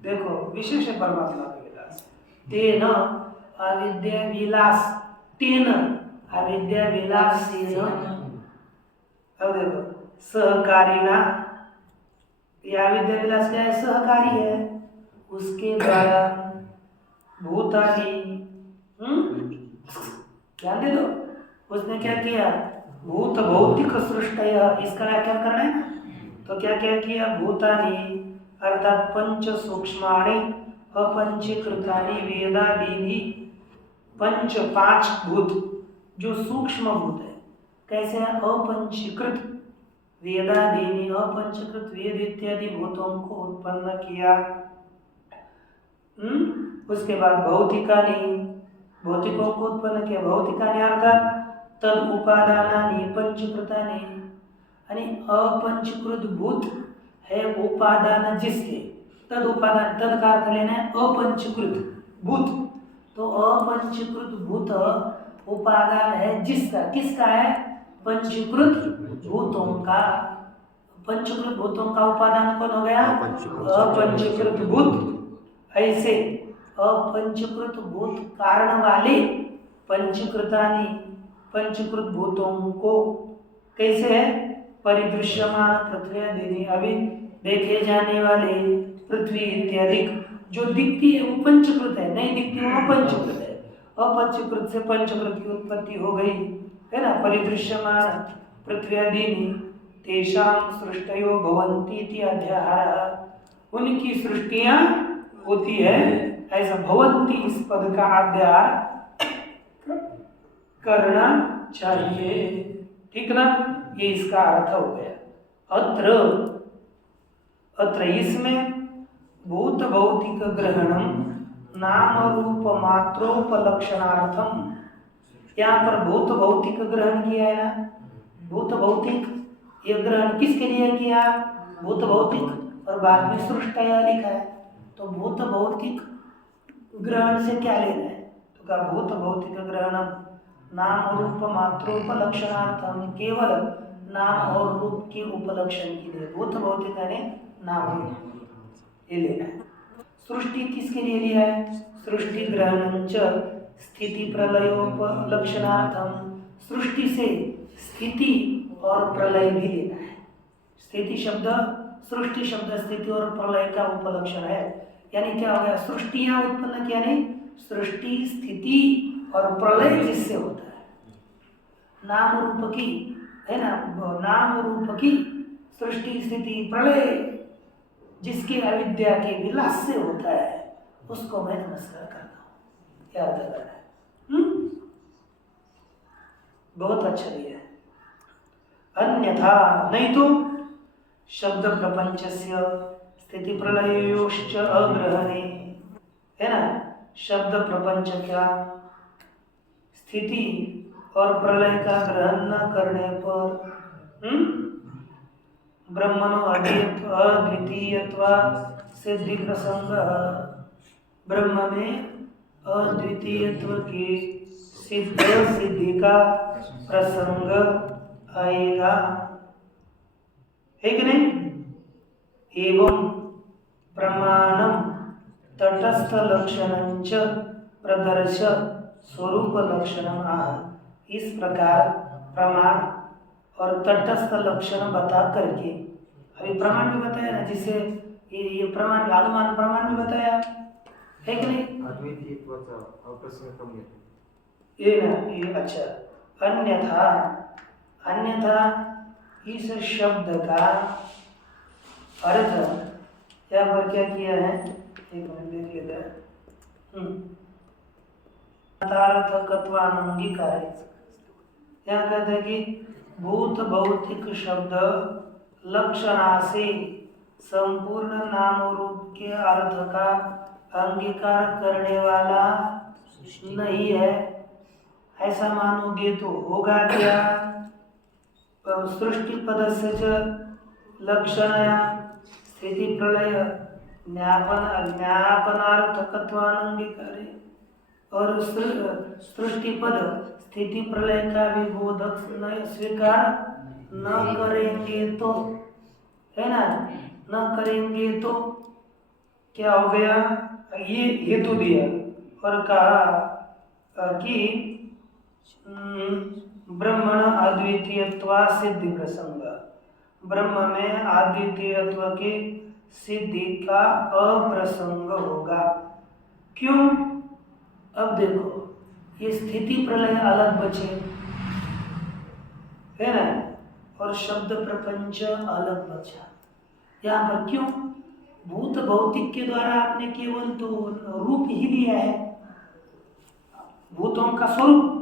देखो विशेष परमात्मा का विलास। तेन अविद्या विलास, तेन अविद्या विलास। अब देखो सहकारिणा, यह अविद्या विलास क्या है? सहकारी है, उसके द्वारा भूतानि, ध्यान दे दो, उसने क्या किया? भूत भौतिक सृष्टय, इसका व्याख्यान करना है। तो क्या क्या किया? भूतानि अर्थात पंच सूक्ष्माणि अपंचीकृतानि वेदादीनि, पंच पांच भूत जो सूक्ष्म भूत है, कैसे हैं? अपंचीकृत वेदादीनि, अपंचीकृत वेद इत्यादि भूतों को उत्पन्न किया। उसके बाद भौतिकानि, भौतिकों को उत्पन्न किया। भौतिकानि अर्थात तद उपादानानि पंचीकृतानि, यानी अपंचीकृत भूत है उपादान जिसके, तद उपादान, तद का अर्थ लेना है अपंचीकृत भूत। तो अपंचीकृत भूत उपादान है जिसका, किसका है? पंचीकृत भूतों का। पंचीकृत भूतों का उपादान कौन हो गया? अपंचीकृत भूत। ऐसे अपंचीकृत भूत कारण वाले पंचीकृतानि, पंचीकृत भूतों को कैसे है? परिदृश्यमान पृथ्वी आदि, अभी देखे जाने वाले पृथ्वी इत्यादि जो दिखती है वो पंचीकृत है, नहीं दिखती वो अपंचीकृत है। अपंचीकृत से पंचीकृत की उत्पत्ति हो गई, है ना। परिदृश्यमान पृथ्वी आदि तेषां सृष्टयो भवन्ति इति अध्याहारः, उनकी सृष्टियां होती है, ऐसा भवन्ति इस पद का अध्याहार करना चाहिए। ठीक ना, ये इसका अर्थ हो गया। अत्र अत्र इसमें भूत भौतिक ग्रहणम नाम रूप मात्रोपलक्षणार्थम, यहाँ पर भूत भौतिक ग्रहण किया है ना, भूत भौतिक ये ग्रहण किसके लिए किया, भूत भौतिक, और बाद में सृष्टया लिखा है, तो भूत भौतिक ग्रहण से क्या लेना है, तो कहा भूत भौतिक ग्रहण नाम रूप मात्रोपलक्षणार्थम, केवल नाम और रूप के उपलक्षण के लिए, भूत भौतिक यानी नाम रूप ये लेना है। सृष्टि किसके लिए लिया है, सृष्टि ग्रहण स्थिति प्रलयोपलक्षणार्थम, सृष्टि से स्थिति और प्रलय भी लेना है। स्थिति शब्द, सृष्टि शब्द स्थिति और प्रलय का उपलक्षण है, यानी क्या हो गया, सृष्टियां उत्पन्न किया नहीं, सृष्टि स्थिति और प्रलय जिससे होता है, नाम रूप की है ना, नाम रूप की सृष्टि स्थिति प्रलय जिसके अविद्या के विलास से होता है, उसको मैं नमस्कार करता हूँ, याद करना है। बहुत अच्छा दिया है। अन्यथा नहीं तो शब्द प्रपंचस्य स्थिति प्रलयोश्च अग्रहणे, है ना, शब्द प्रपंच क्या, स्थिति और प्रलय का ग्रहण न करने पर ब्रह्मणो अद्वितीयत्व सिद्धि प्रसंग, ब्रह्म में अद्वितीयत्व की सिद्धि का प्रसंग आएगा, है कि नहीं। एवं प्रमाणम तटस्थ लक्षणंच प्रदर्श स्वरूप लक्षणम आह, इस प्रकार प्रमाण और तटस्थ लक्षण बता करके, अभी प्रमाण भी बताया ना, जिसे ये प्रमाण अनुमान प्रमाण भी बताया है कि नहीं, अद्वितीयत्वाचा अप्रसंग कम येतो ये ना, ये अच्छा। अन्यथा अन्यथा इस शब्द का अर्थ यहाँ पर क्या किया है, एक मिनट देख लेते हैं। अंगीकार है, यहाँ कहते हैं कि भूत भौतिक शब्द लक्षणा से संपूर्ण नाम रूप के अर्थ का अंगीकार करने वाला नहीं है, ऐसा मानोगे तो होगा क्या, सृष्टि पदस्य च लक्षणया स्थिति प्रलय ज्ञापनार्थकत्वानंगीकारे, और सृष्टि पद स्थिति प्रलय का भी बोधक स्वीकार न करेंगे तो, है ना, न करेंगे तो क्या हो गया, ये हेतु दिया और कहा कि ब्रह्मण अद्वितीयत्व सिद्धि प्रसंग, ब्रह्म में अद्वितीयत्व की सिद्धि का अप्रसंग होगा। क्यों, अब देखो ये स्थिति प्रलय अलग बचे, है ना, और शब्द प्रपंच अलग बचा, यहाँ पर क्यों, भूत भौतिक के द्वारा आपने केवल तो रूप ही दिया है, भूतों का स्वरूप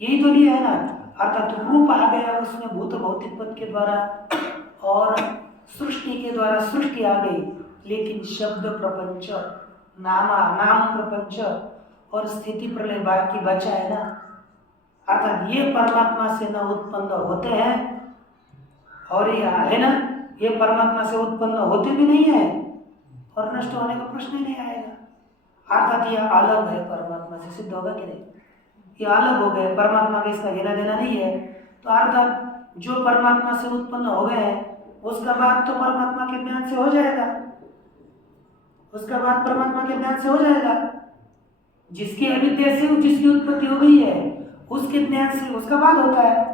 यही तो लिया है ना, अर्थात रूप आ गया उसमें भूत भौतिक पद के द्वारा, और सृष्टि के द्वारा सृष्टि आ गई, लेकिन शब्द प्रपंच नाम प्रपंच और स्थिति प्रलय बाकी बचा है ना, अर्थात ये परमात्मा से न उत्पन्न होते हैं, और ये है ना, ये परमात्मा से उत्पन्न होते भी नहीं है, और नष्ट होने का प्रश्न ही नहीं आएगा, अर्थात यह अलग है परमात्मा से, सिद्ध होगा कि नहीं, ये अलग हो गए, परमात्मा का इसका लेना देना नहीं है, तो अर्थात जो परमात्मा से उत्पन्न हो गए हैं उसका बाद तो परमात्मा के ज्ञान से हो जाएगा, उसका बाद परमात्मा के ज्ञान से हो जाएगा, जिसकी अविद्या से जिसकी उत्पत्ति हो गई है उसके ज्ञान से उसका बाद होता है,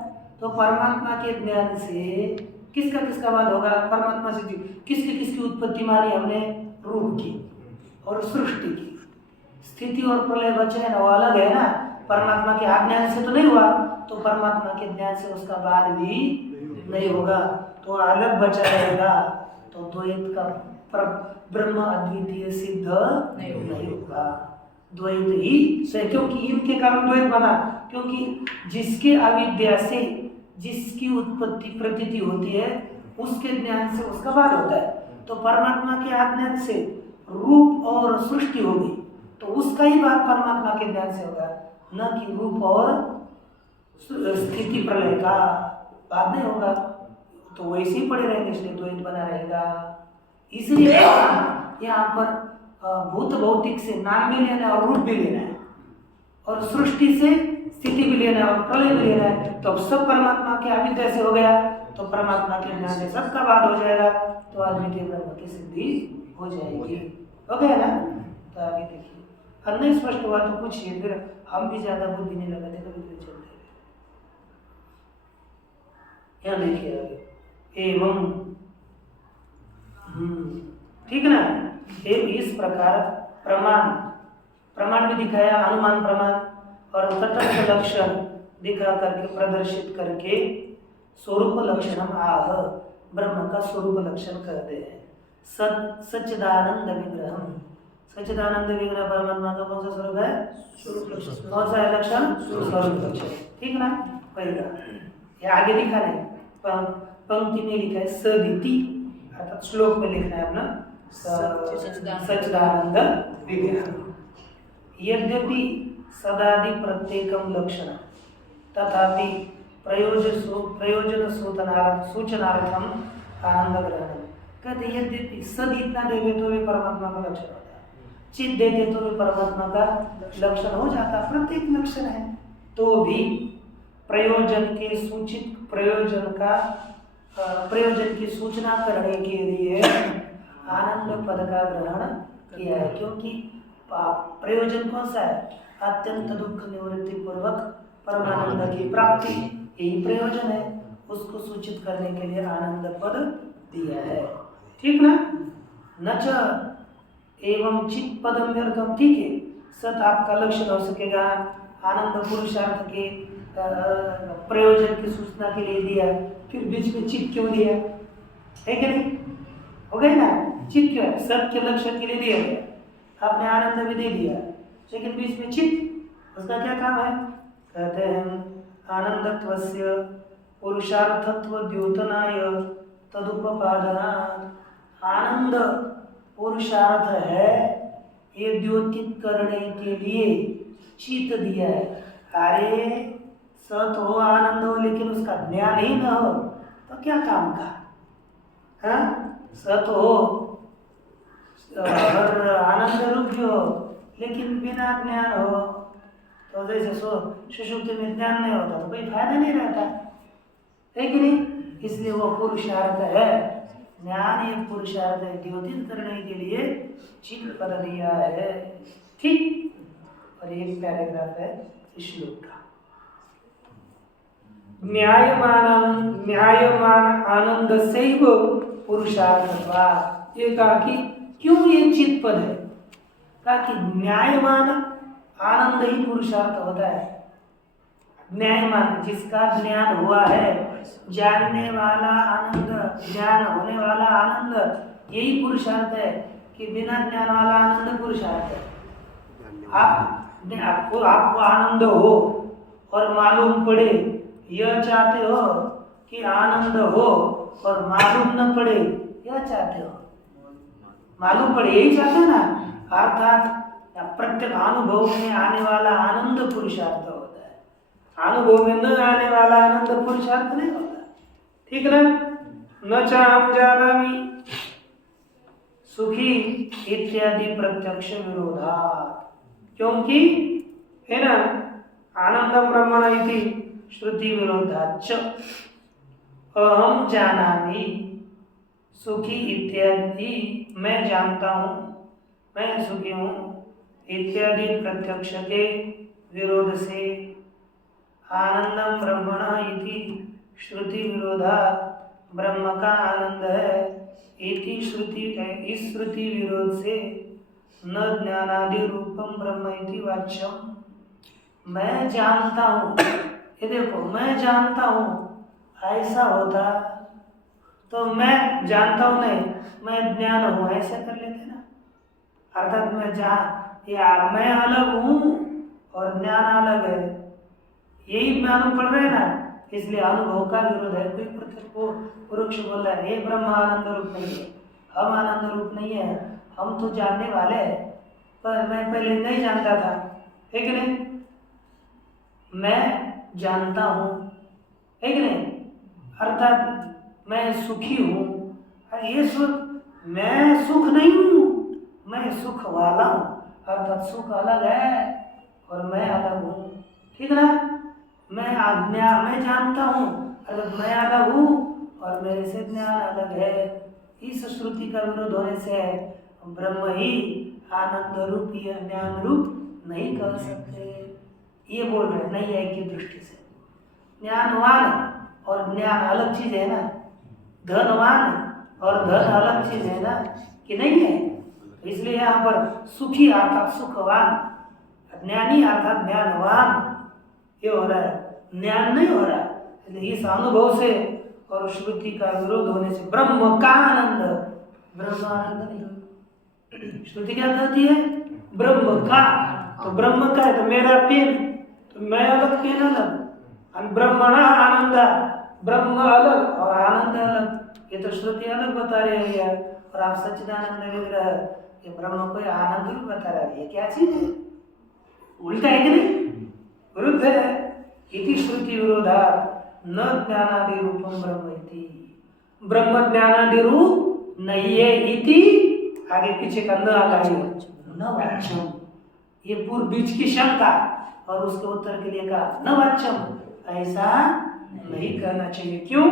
तो परमात्मा के ज्ञान से किसका बाद होगा, परमात्मा से किसकी उत्पत्ति मानी हमने, रूप की और सृष्टि की, स्थिति और प्रलय बचे है ना, वो अलग है ना, परमात्मा के अज्ञान से तो नहीं हुआ, तो परमात्मा के ज्ञान से उसका बाद भी नहीं होगा, तो अलग बचा रहेगा, तो द्वैत का ब्रह्म अद्वितीय सिद्ध नहीं होगा, द्वैत ही से, क्योंकि इनके कारण द्वैत बना, क्योंकि जिसके अविद्या से जिसकी उत्पत्ति प्रतीति होती है उसके ज्ञान से उसका बाद होता है। तो परमात्मा के आज्ञा से रूप और सृष्टि होगी, तो उसका ही बात परमात्मा के ज्ञान से होगा, न कि रूप और स्थिति प्रलय का बात नहीं होगा। तो वैसे ही पड़े रहेंगे, इसलिए द्वैत बना रहेगा। इसलिए यहाँ पर भूत भौतिक से नाम भी लेना है और रूप भी लेना है, और सृष्टि से स्थिति भी लेना है और प्रलय भी लेना है। तो अब सब परमात्मा के अविद्या से हो गया, तो परमात्मा के ज्ञान से सबका बात हो जाएगा, तो अद्वितीय ब्रह्म की सिद्धि हो जाएगी। हो गया ना? तो आगे देखिए, और नहीं स्पष्ट हुआ तो पूछिए, फिर हम भी ज्यादा बुद्धि नहीं लगाते, कभी फिर चलते हैं। यहाँ देखिए आगे, एवं ठीक ना, इस प्रकार प्रमाण भी दिखाया, अनुमान प्रमाण और तटस्थ लक्षण दिखा करके प्रदर्शित करके स्वरूप लक्षणम आह, ब्रह्म का स्वरूप लक्षण कहते हैं। सच्चिदानंद विग्रहम, सच्चिदानंद विग्रह परमात्मा का कौन सा स्वरूप है? कौन सा है लक्षण? स्वरूप लक्षण, ठीक ना? पहला ये आगे लिखा नहीं, पंक्ति में लिखा है सदिति, अर्थात श्लोक में लिखना है अपना सच्चिदानंद विग्रह। यद्यपि सदादि प्रत्येकम लक्षण तथापि प्रयोजन सूचनार्थम आनंद ग्रहण। कहते यद्यपि सद इतना दे दे तो भी परमात्मा का लक्षण होता है, चित दे दे तो भी परमात्मा का लक्षण हो जाता, प्रत्येक लक्षण है। तो भी प्रयोजन के सूचित प्रयोजन की सूचना करने के लिए आनंद पद का ग्रहण किया है, क्योंकि प्रयोजन कौन सा है? अत्यंत दुख निवृत्ति पूर्वक परमानंद की प्राप्ति, यही प्रयोजन है। उसको सूचित करने के लिए आनंद पद दिया है, ठीक ना? नच एवं चित पदम व्यर्थम, ठीक है, सत आपका लक्षण हो सकेगा, आनंद पुरुषार्थ के प्रयोजन की सूचना के लिए दिया, फिर बीच में चित क्यों दिया है कि नहीं? हो गई ना? चित क्यों है? सत के लक्षण के लिए दिया गया, आपने आनंद भी दे दिया, लेकिन बीच में चित, उसका क्या काम है? कहते हैं आनंदत्वस्य पुरुषार्थत्व द्योतनाय तदुपपादनात्। आनंद पुरुषार्थ है, ये द्योतित करने के लिए चित दिया है। अरे सत हो, आनंद हो, लेकिन उसका ज्ञान ही न हो तो क्या काम का? हाँ, सत हो और आनंद रूप हो, लेकिन बिना ज्ञान हो तो जैसे सुषुप्ति में ज्ञान नहीं होता तो कोई फायदा नहीं रहता है कि नहीं? इसलिए वो पुरुषार्थ है, ज्ञान ये पुरुषार्थ है, द्योतित करने के लिए चित्त पद दिया है, ठीक? और एक पैराग्राफ है इस श्लोक का, न्यायमान आनंद सैव पुरुषार्थत्वा। ये कहा कि क्यों ये चित्त पद है? कहा कि न्यायमान आनंद ही पुरुषार्थ होता है। न्यायमान, जिसका ज्ञान हुआ है, जानने वाला आनंद, ज्ञान होने वाला आनंद, यही पुरुषार्थ है, कि बिना ज्ञान वाला आनंद पुरुषार्थ है। आपको आनंद हो और मालूम पड़े, यह चाहते हो कि आनंद हो और मालूम न पड़े, यह चाहते हो? मालूम पड़े यही चाहते हो ना? अर्थात प्रत्येक अनुभव में आने वाला आनंद पुरुषार्थ होता है, अनुभव में न आने वाला आनंद पुरुषार्थ नहीं होता, ठीक ना? न चाहम जानामि सुखी इत्यादि प्रत्यक्ष विरोधात्, क्योंकि है ना, आनंदम ब्रह्मण इति श्रुति विरोधाच्च अहम जानामि सुखी इत्यादि, मैं जानता हूँ, मैं सुखी हूँ, इत्यादि प्रत्यक्ष के विरोध से आनंदम ब्रह्मण इति श्रुति विरोधात्, ब्रह्म का आनंद है, इति श्रुति, इस श्रुति विरोध से न ज्ञानादि रूपम ब्रह्म इति वाच्यम। मैं जानता हूँ, ये देखो, मैं जानता हूँ, ऐसा होता तो मैं जानता हूँ नहीं, मैं ज्ञान हूँ, ऐसा कर लेते ना। अर्थात मैं अलग हूँ और ज्ञान अलग है, यही मालूम पड़ रहा है ना, इसलिए अनुभव का विरोध है। कोई पुरुष बोल रहा है हे ब्रह्म आनंद रूप नहीं है, हम आनंद रूप नहीं है, हम तो जानने वाले हैं, पर मैं पहले नहीं जानता था, है कि नहीं? मैं जानता हूँ, है कि नहीं? अर्थात मैं सुखी हूँ। ये सुख, मैं सुख नहीं हूँ, मैं सुख वाला हूँ। अर्थात सुख अलग है और मैं अलग हूँ, ठीक ना? मैं जानता हूँ, अर्थात मैं अलग हूँ और मेरे से ज्ञान अलग है। इस श्रुति का विरोध होने से ब्रह्म ही आनंद रूप या ज्ञान रूप नहीं कर सकते, ये बोल रहे नहीं है की दृष्टि से। ज्ञानवान और ज्ञान अलग चीज है ना, धनवान और धन अलग चीज है ना, कि नहीं है? इसलिए यहाँ पर सुखी अर्थात सुखवान, ज्ञानी अर्थात ज्ञानवान ये हो रहा है, ज्ञान नहीं हो रहा। इसलिए इस अनुभव से और श्रुति का विरोध होने से ब्रह्म का आनंद, ब्रह्म आनंद नहीं। श्रुति क्या कहती है? ब्रह्म का, तो ब्रह्म का है तो मेरा पेन, तो मैं अलग पेन अलग, और ब्रह्मणा आनंद, ब्रह्म अलग और आनंद अलग, ये तो श्रुति अलग बता रही है। और आप सच्चिदानंद विग्रह ये ब्रह्म को आनंद भी बता रहा है, ये क्या चीज है? उल्टा है कि नहीं? विरुद्ध है। इति श्रुति विरोधा न ज्ञानादि रूपम ब्रह्म इति, ब्रह्म ज्ञानादि रूप नहीं है इति, आगे पीछे का न आ गया न वाच्यम, ये पूर्व बीच की शंका और उसके उत्तर के लिए कहा न वाच्यम, ऐसा नहीं करना चाहिए। क्यों?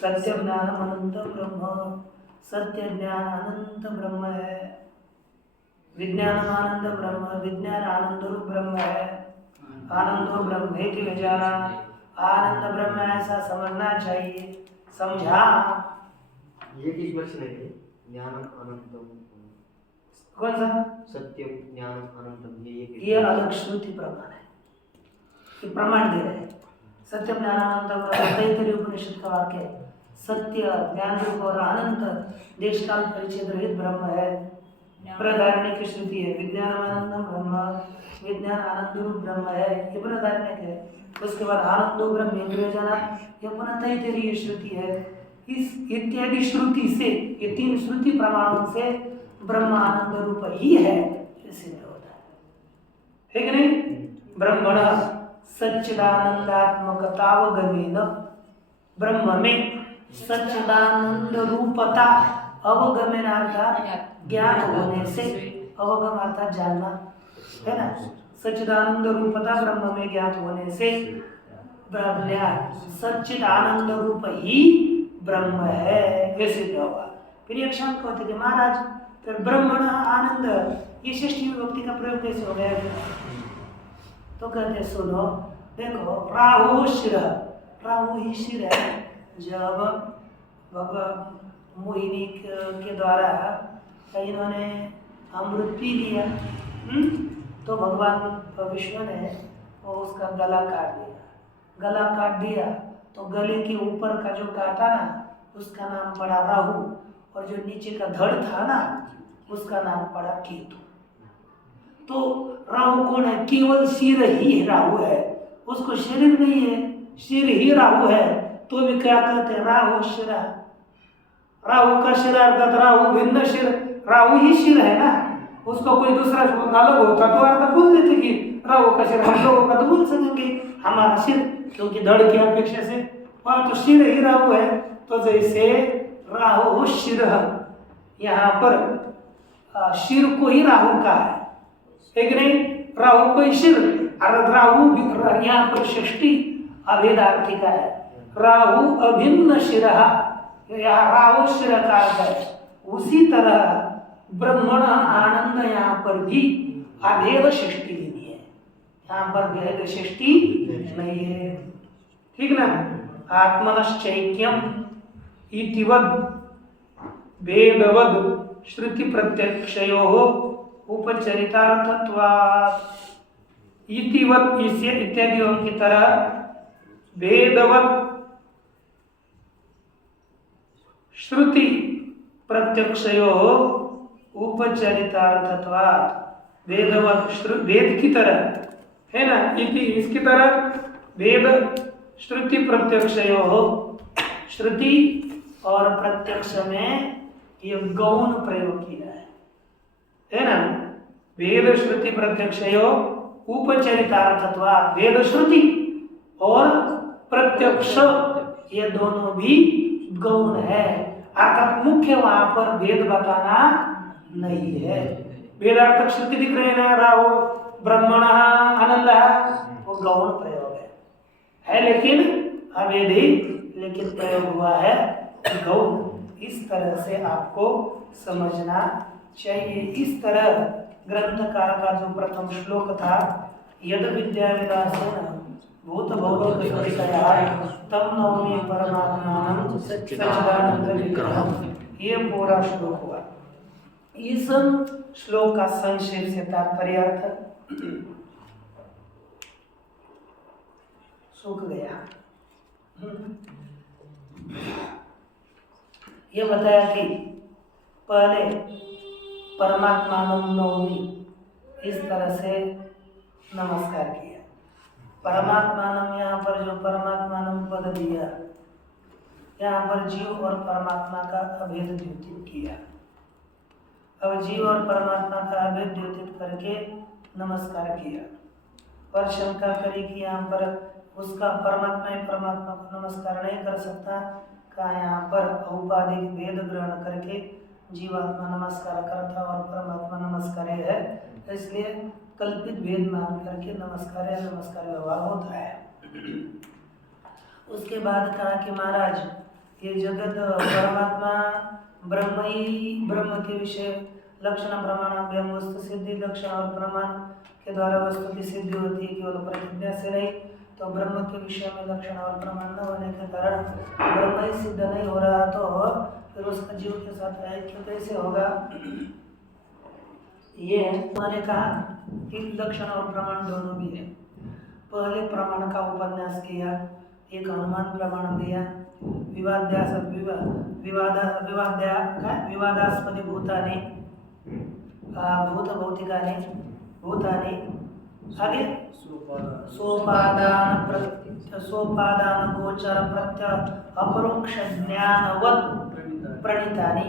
सत्य ज्ञान अनंत ब्रह्म, सत्य ज्ञान अनंत ब्रह्म है, विज्ञान आनंद ब्रह्म, विज्ञान आनंद रूप ब्रह्म है, आनंदो ब्रह्म है जाना, आनंद ब्रह्म ऐसा समझना चाहिए, समझा? ये किस वर्ष है? ज्ञानम अनंतम, कौन सा? सत्यम ज्ञानम अनंतम, ये अलग श्रुति प्रमाण है, ये प्रमाण दे रहे हैं। सत्यम ज्ञान अनंतम तैत्तरीय उपनिषद का वाक्य है, सत्य ज्ञान रूप और अनंत देश काल परिच्छेद रहित ब्रह्म है। बृहदारण्यक की श्रुति है विज्ञान आनंदम ब्रह्म, विज्ञान आनंद रूप ब्रह्म है, ये बृहदारण्यक है। उसके बाद आनंदो ब्रह्म इंद्रिय जाना, ये पुनः तैत्तरीय श्रुति है। इस इत्यादि श्रुति से, ये तीन श्रुति प्रमाणों से ब्रह्म आनंद रूप ही है, ये सिद्ध होता है कि नहीं? ब्रह्मण सच्चिदानंदात्मकतावगमेन, ब्रह्म में सच्चिदानंद रूपता अवगमन अर्थात ज्ञान होने से, अवगम अर्थात जानना है ना, सच्चिदानंद रूपता ब्रह्म में ज्ञात होने से सच्चिद आनंद रूप ही ब्रह्म है, ये सिद्ध होगा। फिर एक शंका होती कि महाराज फिर ब्रह्मण आनंद ये षष्ठी विभक्ति का प्रयोग कैसे हो गया? तो कहते सुनो, देखो राहु शिर, राहु ही शिर है। जब भगवान मोहिनी के द्वारा इन्होंने अमृत पी लिया, तो भगवान विष्णु ने वो उसका गला काट दिया। गला काट दिया तो गले के ऊपर का जो काटा ना, उसका नाम पड़ा राहु, और जो नीचे का धड़ था ना, उसका नाम पड़ा केतु। तो राहु कौन है? केवल सिर ही राहु है, उसको शरीर नहीं है, सिर ही राहु है। तो भी क्या कहते हैं? राहु शिरा, राहु का शिर अर्थात राहु भिन्न शिर, राहु ही शिर है ना, उसको कोई दूसरा अलग होता तो अर्थ बोल देते कि राहु का शिर, हम लोगों का तो बोल सकेंगे हमारा सिर, क्योंकि धड़ की अपेक्षा से वहाँ तो शिर ही राहु है। तो जैसे राहु शिर, यहाँ पर शिर को ही राहु का है कि नहीं? राहु को ही शिर, अर्थात राहु यहाँ पर षष्ठी अभेदार्थी का है, राहु अभिन्न शिर, यहाँ राहु शिर का है। उसी तरह ब्रह्मण आनंद यहाँ पर भी अभेद षष्ठी लेनी है, यहाँ पर भेद षष्ठी नहीं है, ठीक ना? आत्मनश्चैक्यम इतिवद भेदवद श्रुति प्रत्यक्षयोः उपचरितार्थत्वात्, इतिवद इसे इत्यादियों की तरह भेदवद श्रुति प्रत्यक्षयोः उपचरितार्थत्वात्, वेदवत वेद की तरह है ना, इति इसकी तरह वेद श्रुति प्रत्यक्षयोः, श्रुति और प्रत्यक्ष में ये गौण प्रयोग किया है ना। वेद श्रुति प्रत्यक्षयो उपचरितार्थत्वा, वेद श्रुति और प्रत्यक्ष ये दोनों भी गौण है, अर्थात मुख्य वहां पर भेद बताना नहीं है। वेदार्थक श्रुति दिख रहे ना, राहो ब्रह्मण आनंद, वो गौण प्रयोग है लेकिन अवेदी, लेकिन प्रयोग हुआ है गौण। इस तरह से आपको समझना चाहिए। इस तरह ग्रंथकार का जो प्रथम श्लोक था, यद विद्या विलासेन भूत भौतिक संशयः तम नौमि परमात्मानं सच्चिदानंद विग्रहम्, ये पूरा श्लोक हुआ। इस श्लोक का संक्षेप से तात्पर्य सूख गया। ये बताया कि पहले परमात्मानं नौमि, इस तरह से नमस्कार किया। परमात्मानं, यहाँ पर जो परमात्मानं पद दिया, यहाँ पर जीव और परमात्मा का अभेद द्योतित किया। अब जीव और परमात्मा का अभेद द्योतित करके नमस्कार किया, और शंका करी कि यहाँ पर उसका परमात्मा ही परमात्मा को नमस्कार नहीं कर सकता, का यहाँ पर औपाधिक भेद ग्रहण करके जीवात्मा नमस्कार करता और परमात्मा नमस्कार है, इसलिए कल्पित भेद मान करके नमस्कार व्यवहार होता है। उसके बाद कहा कि महाराज, ये जगत परमात्मा ब्रह्म ही, ब्रह्म के विषय लक्षण प्रमाणाभ्याम वस्तु सिद्धि, लक्षण और प्रमाण के द्वारा वस्तु की सिद्धि होती है, केवल प्रतिज्ञा से नहीं। तो ब्रह्म के विषय में लक्षण और प्रमाण न होने के कारण ब्रह्म ही सिद्ध नहीं हो रहा, तो फिर उसका जीव के साथ ऐक्य कैसे होगा। ये मैंने कहा कि लक्षण और प्रमाण दोनों भी है। पहले प्रमाण का उपन्यास किया, एक अनुमान प्रमाण दिया, विवादास्पद भूतानि भूत भौतिकानि भूतानि, आगे सोपादान गोचर प्रत्य अपरोक्ष ज्ञानवत् प्रणीतानि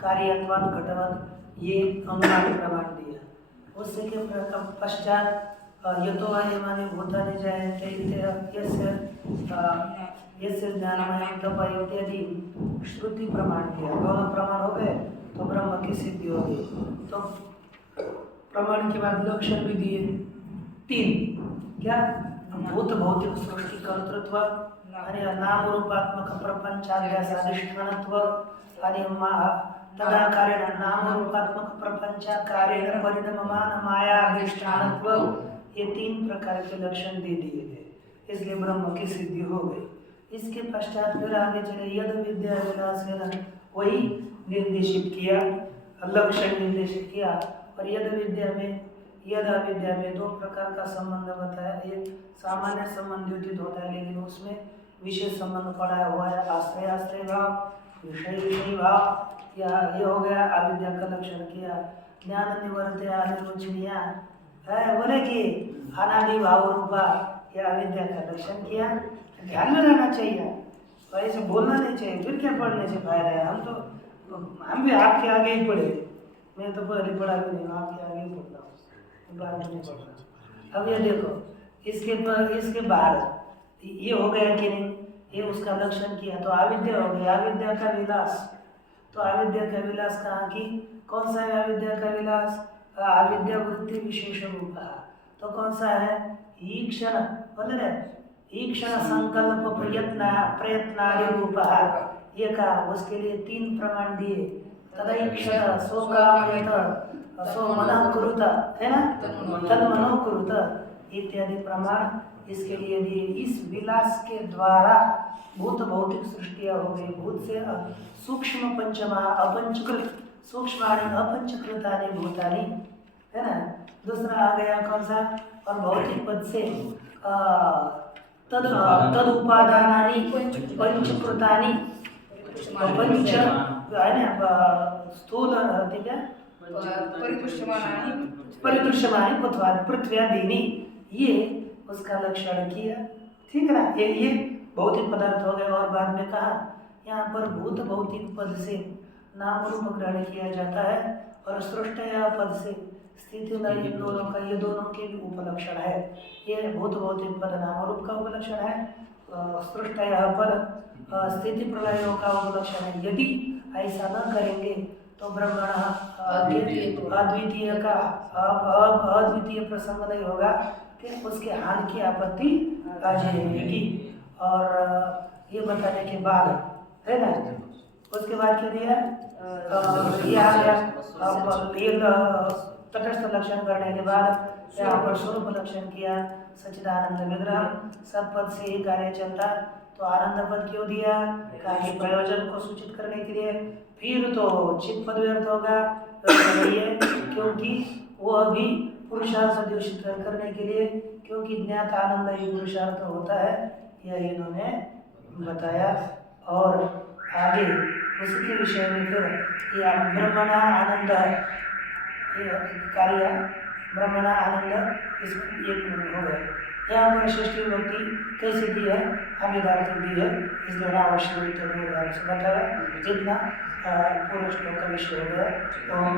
कार्यत्वात् घटवत्, ये अनुमान प्रमाण दिया। उससे के पश्चात यतो आयमानि भूतानि जायन्ते यस्य ज्ञानमयं तप इत्यादि श्रुति प्रमाण दिया। दोनों प्रमाण हो गए तो ब्रह्म की सिद्धि हो गई। तो प्रमाण के बाद लक्षण भी दिए 3, क्या भूत भौतिक सृष्टि कर्तृत्व आणि नाम रूपात्मक प्रपंचाध्यासाधिष्ठानत्व आणि तदाकारेण नाम रूपात्मक प्रपंचाकारेण परिणममान माया अधिष्ठानत्व, ये 3 प्रकार के लक्षण दे दिए गए, इसलिए ब्रह्म की सिद्धि हो गई। इसके पश्चात फिर आगे चले, यद विद्या विलासेन, वही निर्देशित किया, लक्षण निर्देशित किया। और यद विद्या में 2 प्रकार का संबंध बताया। एक सामान्य संबंध द्योतित होता है, लेकिन उसमें विशेष संबंध पड़ा हुआ है, आश्रय भाव, विषय भाव, या ये हो गया। अविद्या का लक्षण किया, ज्ञान निवर्त्य अनिर्वचनीय है, बोले कि अनादि भाव रूपा, यह अविद्या का लक्षण किया। ध्यान में रहना चाहिए, तो ऐसे बोलना नहीं चाहिए, फिर क्या पढ़ने से फायदा है। हम भी आपके आगे ही पढ़े, मैं तो पहले पढ़ा भी नहीं, आपके आगे ही पढ़ रहा हूँ, बाद में नहीं पढ़ रहा। अब ये देखो, इसके बाद ये हो गया कि नहीं, ये उसका लक्षण किया, तो अविद्या हो गया। अविद्या का विलास, तो अविद्या का विलास कहाँ की, कौन सा है अविद्या का विलास, अविद्या वृत्ति विशेष रूप, तो कौन सा है, ईक्षण, बोले ना, ईक्षण संकल्प प्रयत्नादि रूप, ये कहा। उसके लिए 3 प्रमाण दिए, तदैक्षण सो कामयत सो मनः कुरुत, है ना, तन्मनो कुरुत इत्यादि प्रमाण इसके लिए दिए। इस विलास के द्वारा भूत भौतिक सृष्टियाँ हो गई। भूत से सूक्ष्म पंचमा अपंचकृत, सूक्ष्माणि अपंचकृतानि भूतानि, है ना। दूसरा आ गया कौन सा, और भौतिक पद से तद उपादानानि पंचकृतानि, पंच है ना, स्थूल, ठीक है, परिदृश्यमानि पृथ्व्यादीनि, ये उसका लक्षण किया। ठीक है ना। ये भौतिक पदार्थ हो गए। और बाद में कहा यहाँ पर भूत भौतिक पद से नाम रूप ग्रहण किया जाता है और सृष्ट या पद से स्थिति लय इन दोनों का, ये दोनों के भी उपलक्षण है। ये भूत भौतिक पद नाम रूप का उपलक्षण है, सृष्ट या पद स्थिति प्रलयों का उपलक्षण है। यदि ऐसा न करेंगे तो ब्रह्मण अद्वितीय का अद्वितीय प्रसंग नहीं होगा, फिर उसके हानि की आपत्ति आ जाएगी। और ये बताने के बाद है ना, उसके बाद क्या दिया, ये आ गया। अब एक तटस्थ लक्षण करने के बाद यहाँ पर स्वरूप लक्षण किया, सच्चिदानंद विग्रह। सत्पद से ही कार्य चलता, तो आनंद पद क्यों दिया, कार्य प्रयोजन को सूचित करने के लिए। फिर तो चित्त पद व्यर्थ होगा, क्योंकि वो अभी पुरुषार्थ दूषित करने के लिए, क्योंकि ज्ञात आनंद ही पुरुषार्थ होता है, यह इन्होंने बताया। और आगे उसी के विषय में फिर यह ब्रह्मणा आनंद कार्य, ब्रह्मणा आनंद, इसमें एक हो गया। यहाँ पर षष्ठी विभक्ति कैसे दी है, अभिधार्थक दी है, इसलिए आवश्यक से बताया। जितना पूर्ण श्लोक का विषय हो गया। ओम